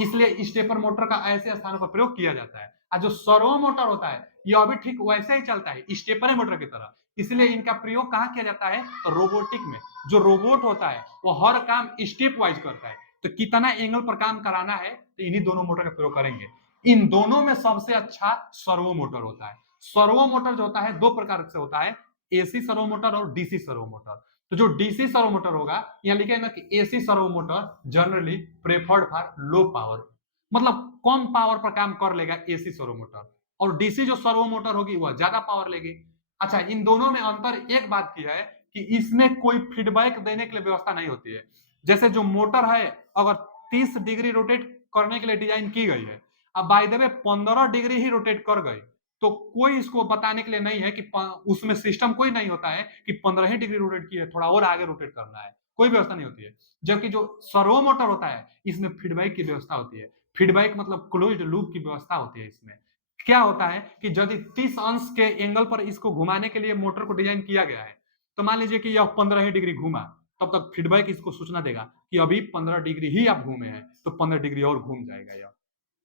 इसलिए स्टेपर मोटर का ऐसे स्थानों पर प्रयोग किया जाता है। और जो सर्वो मोटर होता है यह भी ठीक वैसे ही चलता है स्टेपर मोटर की तरह, इसलिए इनका प्रयोग कहाँ किया जाता है? तो रोबोटिक में। जो रोबोट होता है वो हर काम स्टेप वाइज करता है, तो कितना एंगल पर काम कराना है तो इन्हीं दोनों मोटर का प्रयोग करेंगे। इन दोनों में सबसे अच्छा सर्वो मोटर होता है। सर्वो मोटर जो होता है दो प्रकार से होता है, एसी सर्वो मोटर और डीसी सर्वो मोटर। तो जो डीसी सर्वो मोटर होगा, यहाँ लिखे ना कि AC servo motor generally preferred for low power, मतलब कम पावर पर काम कर लेगा एसी सर्वो मोटर, और डीसी जो सर्वो मोटर होगी वह ज्यादा पावर लेगी। अच्छा, इन दोनों में अंतर एक बात की है कि इसमें कोई फीडबैक देने के लिए व्यवस्था नहीं होती है। जैसे जो मोटर है अगर 30 डिग्री रोटेट करने के लिए डिजाइन की गई है, अब by the way 15 degree he rotate कर गई, तो कोई इसको बताने के लिए नहीं है कि उसमें सिस्टम कोई नहीं होता है कि 15 ही डिग्री रोटेट की है, थोड़ा और आगे रोटेट करना है, कोई व्यवस्था नहीं होती है। जबकि जो सर्वो मोटर होता है इसमें फीडबैक की व्यवस्था होती है। फीडबैक मतलब क्लोज्ड लूप की व्यवस्था होती है। इसमें क्या होता है कि यदि 30 अंश के एंगल पर इसको घुमाने के लिए मोटर को डिजाइन किया गया है, तो मान लीजिए कि यह 15 ही डिग्री घूमा, तब तक फीडबैक इसको सूचना देगा कि अभी 15 डिग्री ही आप घूमे हैं, तो 15 डिग्री और घूम जाएगा। यह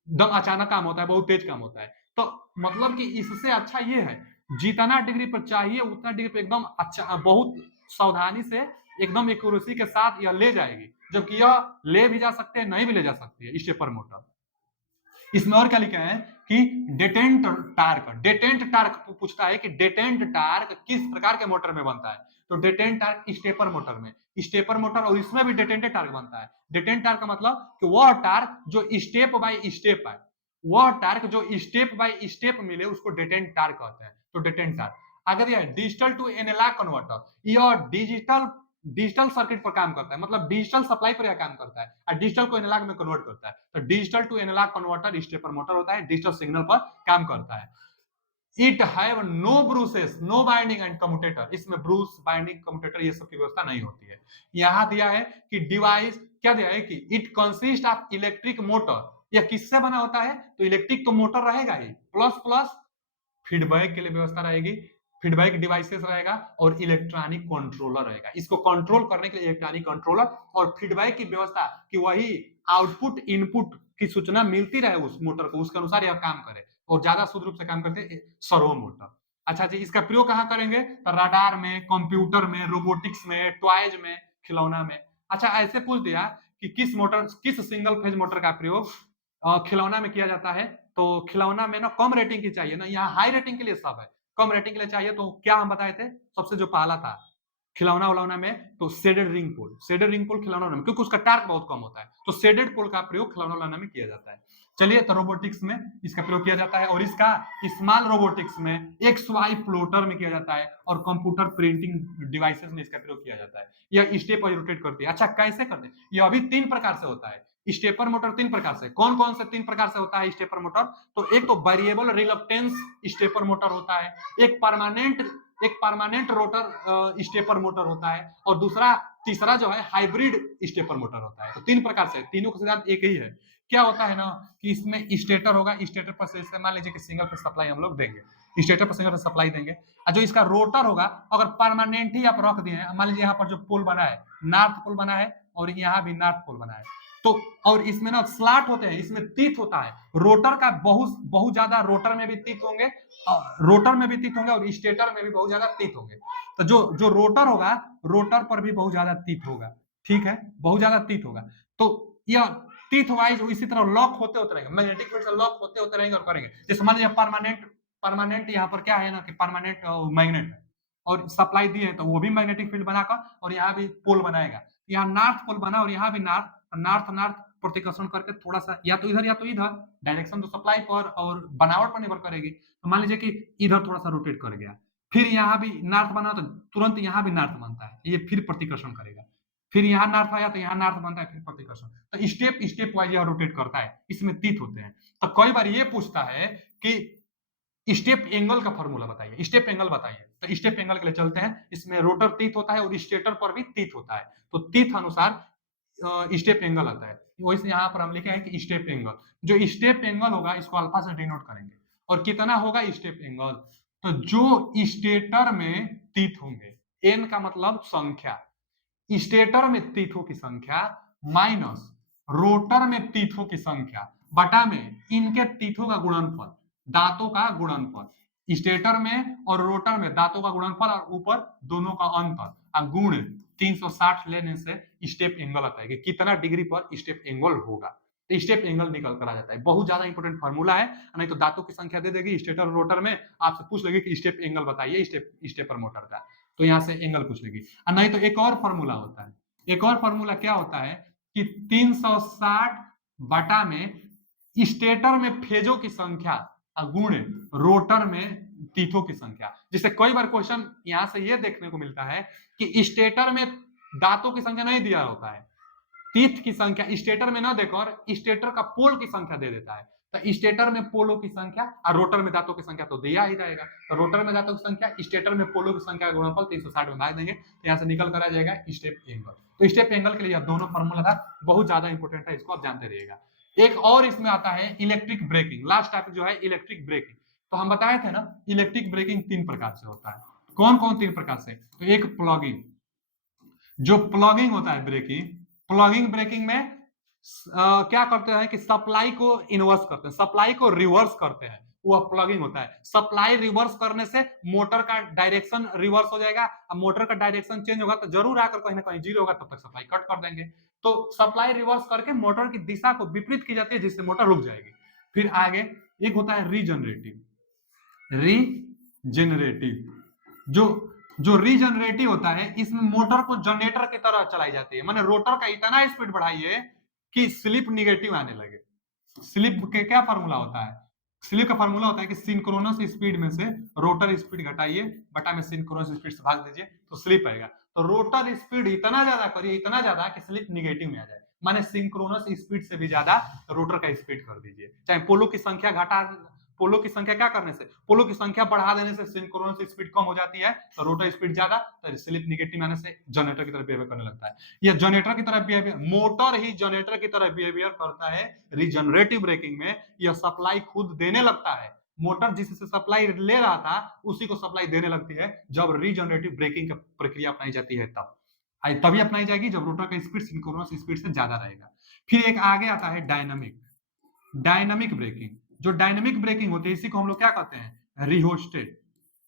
एकदम अचानक काम होता है, बहुत तेज काम होता है। तो मतलब कि इससे अच्छा ये है, जितना डिग्री पर चाहिए उतना डिग्री पर एकदम अच्छा, बहुत सावधानी से एकदम एक्यूरेसी के साथ यह ले जाएगी, जबकि यह ले भी जा सकते हैं, नहीं भी ले जा सकती है स्टेपर मोटर। इसमें और क्या लिखा है कि डेटेंट टार्क पूछता है कि डेटेंट टार्क किस प्रकार के मोटर में बनता है, तो डेटेंट टार्क स्टेपर मोटर में, स्टेपर मोटर और इसमें भी डेटेंट टार्क बनता है। डेटेंट टार्क का मतलब कि वह टार्क जो स्टेप बाय स्टेप है, वह टार्क जो स्टेप बाय स्टेप मिले उसको डेटेंट टार्क कहते हैं। तो डेटेंट टार्क अगर यह डिजिटल टू एनालॉग कन्वर्टर, यह डिजिटल डिजिटल सर्किट पर काम करता है, मतलब डिजिटल सप्लाई पर यह काम करता है और डिजिटल को एनालॉग में कन्वर्ट करता है। तो digital to analog converter stepper motor होता है, डिजिटल सिग्नल पर काम करता है। It have no brushes, no binding and commutator, इसमें ब्रूस बाइंडिंग कम्यूटेटर ये सब की व्यवस्था नहीं होती है। यहां दिया है कि डिवाइस क्या दिया है कि it consist of electric motor, यह किससे बना होता है? तो इलेक्ट्रिक तो मोटर रहेगा ही, प्लस प्लस फीडबैक के लिए व्यवस्था रहेगी, फीडबैक डिवाइसेस रहेगा और इलेक्ट्रॉनिक कंट्रोलर रहेगा। इसको कंट्रोल करने के लिए इलेक्ट्रॉनिक कंट्रोलर और फीडबैक की व्यवस्था कि वही आउटपुट इनपुट की सूचना मिलती रहे उस मोटर को, उसके अनुसार यह काम करे और ज्यादा शुद्ध रूप से काम करते सर्वो मोटर। अच्छा जी, इसका प्रयोग कहां करेंगे? तो रडार में, कंप्यूटर में, रोबोटिक्स में, टॉयज में, खिलौना में। अच्छा, ऐसे पूछ दिया कि किस सिंगल फेज मोटर का प्रयोग खिलौना में किया जाता है, तो खिलौना में ना कम रेटिंग की चाहिए ना, यहाँ हाई रेटिंग के लिए सब है, कम रेटिंग के लिए चाहिए तो क्या हम बताए थे? सबसे जो पहला था खिलौना उलौना में, तो shaded ring pole, shaded ring pole खिलौना में, क्योंकि उसका टार्क बहुत कम होता है, तो शेडेड पोल का प्रयोग खिलौना उलौना में किया जाता है। चलिए, तो रोबोटिक्स में इसका प्रयोग किया जाता है, और इसका स्मॉल रोबोटिक्स में, एक्स वाई प्लोटर में किया जाता है, और कंप्यूटर प्रिंटिंग डिवाइसेस में इसका प्रयोग किया जाता है। यह स्टेप वाइज रोटेट करती है। अच्छा, कैसे करते हैं? यह अभी 3 प्रकार से होता है स्टेपर मोटर, 3 प्रकार से। कौन कौन से 3 प्रकार से होता है स्टेपर मोटर? तो एक तो वेरिएबल रिलक्टेंस स्टेपर मोटर होता है, एक परमानेंट रोटर स्टेपर मोटर होता है, और तीसरा जो है हाइब्रिड स्टेपर मोटर होता है। तो 3 प्रकार से, तीनों का सिद्धांत एक ही है। क्या होता है ना कि इसमें स्टेटर होगा, स्टेटर पर से मान लीजिए कि सिंगल पे सप्लाई हम लोग देंगे, स्टेटर पर सिंगल पे सप्लाई देंगे, और जो इसका रोटर होगा अगर परमानेंट ही आप रख दिए हैं, मान लीजिए यहाँ पर जो पोल बना है, नॉर्थ पोल बना है और यहाँ भी नॉर्थ पोल बना है, तो और इसमें ना स्लॉट होते हैं, इसमें तीत होता है, रोटर का बहुत बहुत ज्यादा, रोटर में भी तीत होंगे, और स्टेटर में भी बहुत ज्यादा तीत होंगे। तो जो जो रोटर होगा, रोटर पर भी बहुत ज्यादा तीत होगा, ठीक है, बहुत ज्यादा तीत होगा। तो यह तीत वाइज इसी तरह लॉक होते होते रहेंगे, मैग्नेटिक फील्ड से लॉक होते होते रहेंगे और करेंगे। जैसे मान लीजिए परमानेंट यहाँ पर क्या है ना कि परमानेंट मैग्नेट है और सप्लाई दी है, तो वो भी मैग्नेटिक फील्ड बनाकर और यहाँ भी पोल बनाएगा, यहाँ नॉर्थ पोल बना और यहाँ भी नॉर्थ नॉर्थ प्रतिकर्षण करके थोड़ा सा या तो इधर डायरेक्शन तो सप्लाई पर और बनावट पर निर्भर करेगी। तो मान लीजिए कि इधर थोड़ा सा रोटेट कर गया, फिर यहाँ भी नॉर्थ बना तो तुरंत यहाँ भी नॉर्थ बनता है, ये फिर प्रतिकर्षण करेगा। फिर यहाँ नॉर्थ आया तो यहाँ नॉर्थ बनता है, फिर प्रतिकर्षण। तो स्टेप स्टेप वाइज यह रोटेट करता है, इसमें तीत होते हैं। तो कई बार ये पूछता है कि स्टेप एंगल का फॉर्मूला बताइए, स्टेप एंगल बताइए। तो स्टेप एंगल के लिए चलते हैं, इसमें रोटर तीत होता है और स्टेटर पर भी तीत होता है, तो तीत अनुसार स्टेप एंगल आता है। वैसे यहाँ पर हम लिखे हैं कि स्टेप एंगल, जो स्टेप एंगल होगा इसको अल्फा से डिनोट करेंगे। और कितना होगा स्टेप एंगल, तो जो स्टेटर में तीत होंगे, एन का मतलब संख्या, स्टेटर में तीर्थों की संख्या माइनस रोटर में तीर्थों की संख्या बटा में इनके तीर्थों का गुणनफल, दांतों का गुणनफल, स्टेटर में और रोटर में दांतों का गुणनफल और ऊपर दोनों का अंतर और गुण 360 लेने से स्टेप एंगल आता है कि कितना डिग्री पर स्टेप एंगल होगा। तो स्टेप एंगल निकल कर आ जाता है। बहुत ज्यादा इंपॉर्टेंट फार्मूला है, नहीं तो दांतों की संख्या दे देगी स्टेटर और रोटर में, आपसे पूछ लेगी कि स्टेप एंगल बताइए स्टेपर मोटर का, तो यहाँ से एंगल पूछ लेगी। और नहीं तो एक और फॉर्मूला होता है, एक और फॉर्मूला क्या होता है कि 360 बटा में स्टेटर में फेजों की संख्या गुण रोटर में तीथों की संख्या। जिससे कई बार क्वेश्चन यहां से यह देखने को मिलता है कि स्टेटर में दांतों की संख्या नहीं दिया होता है, तीथ की संख्या स्टेटर में ना देकर स्टेटर का पोल की संख्या दे देता है। तो स्टेटर में पोलों की संख्या और रोटर में दांतों की संख्या तो दिया ही रहेगा, तो रोटर में दांतों की संख्या स्टेटर में पोलों की संख्या का गुणनफल 360 में भाग देंगे, तो यहाँ से निकल कर आ जाएगा स्टेप एंगल। तो स्टेप एंगल के लिए दोनों फॉर्मूला था, बहुत ज्यादा इंपॉर्टेंट है, इसको आप जानते रहिएगा। एक और इसमें आता है इलेक्ट्रिक ब्रेकिंग, लास्ट टॉपिक जो है इलेक्ट्रिक ब्रेकिंग। तो हम बताए थे ना इलेक्ट्रिक ब्रेकिंग 3 प्रकार से होता है। कौन कौन 3 प्रकार से, तो एक प्लगिंग, जो प्लगिंग होता है ब्रेकिंग, प्लगिंग ब्रेकिंग में क्या करते हैं कि सप्लाई को इनवर्स करते हैं, सप्लाई को रिवर्स करते हैं, वो प्लगिंग होता है। सप्लाई रिवर्स करने से मोटर का डायरेक्शन रिवर्स हो जाएगा, अब मोटर का डायरेक्शन चेंज होगा तो जरूर आकर कहीं ना कहीं जीरो होगा, तब तक सप्लाई कट कर देंगे। तो सप्लाई रिवर्स करके मोटर की दिशा को विपरीत की जाती है, जिससे मोटर रुक जाएगी। फिर आगे एक होता है रीजनरेटिव, रीजनरेटिव जो रीजनरेटिव होता है, इसमें मोटर को जनरेटर की तरह चलाई जाती है, माने रोटर का इतना स्पीड बढ़ाइए कि स्लिप निगेटिव आने लगे। स्लिप के क्या फार्मूला होता है, स्लिप का फार्मूला होता है कि सिंक्रोनस स्पीड में से रोटर स्पीड घटाइए बटा में सिंक्रोनस स्पीड से भाग दीजिए तो स्लिप आएगा। तो रोटर स्पीड इतना ज्यादा करिए, इतना ज्यादा कि स्लिप निगेटिव में आ जाए, माने सिंक्रोनस स्पीड से भी ज्यादा रोटर का स्पीड कर दीजिए। चाहे पोलो की संख्या घटा, पोलो की संख्या क्या करने से, पोलो की संख्या बढ़ा देने से सिंक्रोनस स्पीड कम हो जाती है, तो रोटर स्पीड ज्यादा, तो स्लिप निगेटिव आने से जनरेटर की तरह बिहेवियर करने लगता है। यह जनरेटर की तरह बिहेवियर, मोटर ही जनरेटर की तरह बिहेवियर करता है रीजनरेटिव ब्रेकिंग में। यह सप्लाई खुद देने लगता है, मोटर जिससे सप्लाई ले रहा था उसी को सप्लाई देने लगती है जब रीजनरेटिव ब्रेकिंग की प्रक्रिया अपनाई जाती है, तब तभी अपनाई जाएगी जब रोटर का स्पीड सिंक्रोनस स्पीड से ज्यादा रहेगा। फिर एक आगे आता है डायनामिक, डायनामिक ब्रेकिंग। जो डायनामिक ब्रेकिंग होती है इसी को हम लोग क्या कहते हैं, रिहोस्टेट,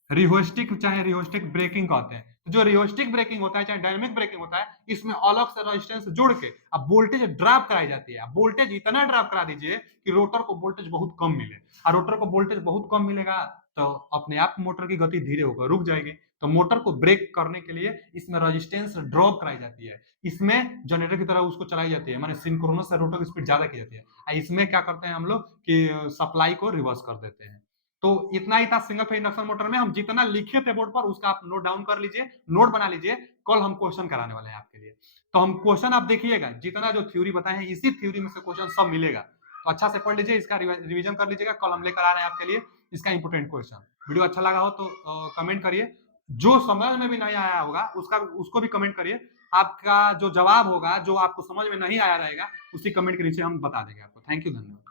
रिहोस्टिक चाहे रिहोस्टिक ब्रेकिंग कहते हैं। जो रिहोस्टिक ब्रेकिंग होता है चाहे डायनामिक ब्रेकिंग होता है, इसमें अलग से रेजिस्टेंस जोड़ के अब वोल्टेज ड्रॉप कराई जाती है। वोल्टेज इतना ड्रॉप करा दीजिए कि रोटर को वोल्टेज बहुत कम मिले, और रोटर को वोल्टेज बहुत कम मिलेगा तो अपने आप मोटर की गति धीरे होकर रुक जाएगी। तो मोटर को ब्रेक करने के लिए इसमें रेजिस्टेंस ड्रॉप कराई जाती है, इसमें जनरेटर की तरह उसको चलाई जाती है, माने सिंक्रोनस से रोटर की स्पीड ज्यादा की जाती है। इसमें क्या करते हैं हम लोग कि सप्लाई को रिवर्स कर देते हैं। तो इतना ही था सिंगल फेज इंडक्शन मोटर में। हम जितना लिखे थे बोर्ड पर उसका आप नोट डाउन कर लीजिए, नोट बना लीजिए, कल हम क्वेश्चन कराने वाले हैं आपके लिए। तो हम क्वेश्चन आप देखिएगा, जितना जो थ्योरी बताए हैं इसी थ्योरी में से क्वेश्चन सब मिलेगा, तो अच्छा से पढ़ लीजिए, इसका रिवीजन कर लीजिएगा। कल हम लेकर आ रहे हैं आपके लिए इसका इंपोर्टेंट क्वेश्चन। वीडियो अच्छा लगा हो तो कमेंट करिए, जो समझ में भी नहीं आया होगा उसको भी कमेंट करिए। आपका जो जवाब होगा, जो आपको समझ में नहीं आया रहेगा, उसी कमेंट के नीचे हम बता देंगे आपको। थैंक यू, धन्यवाद।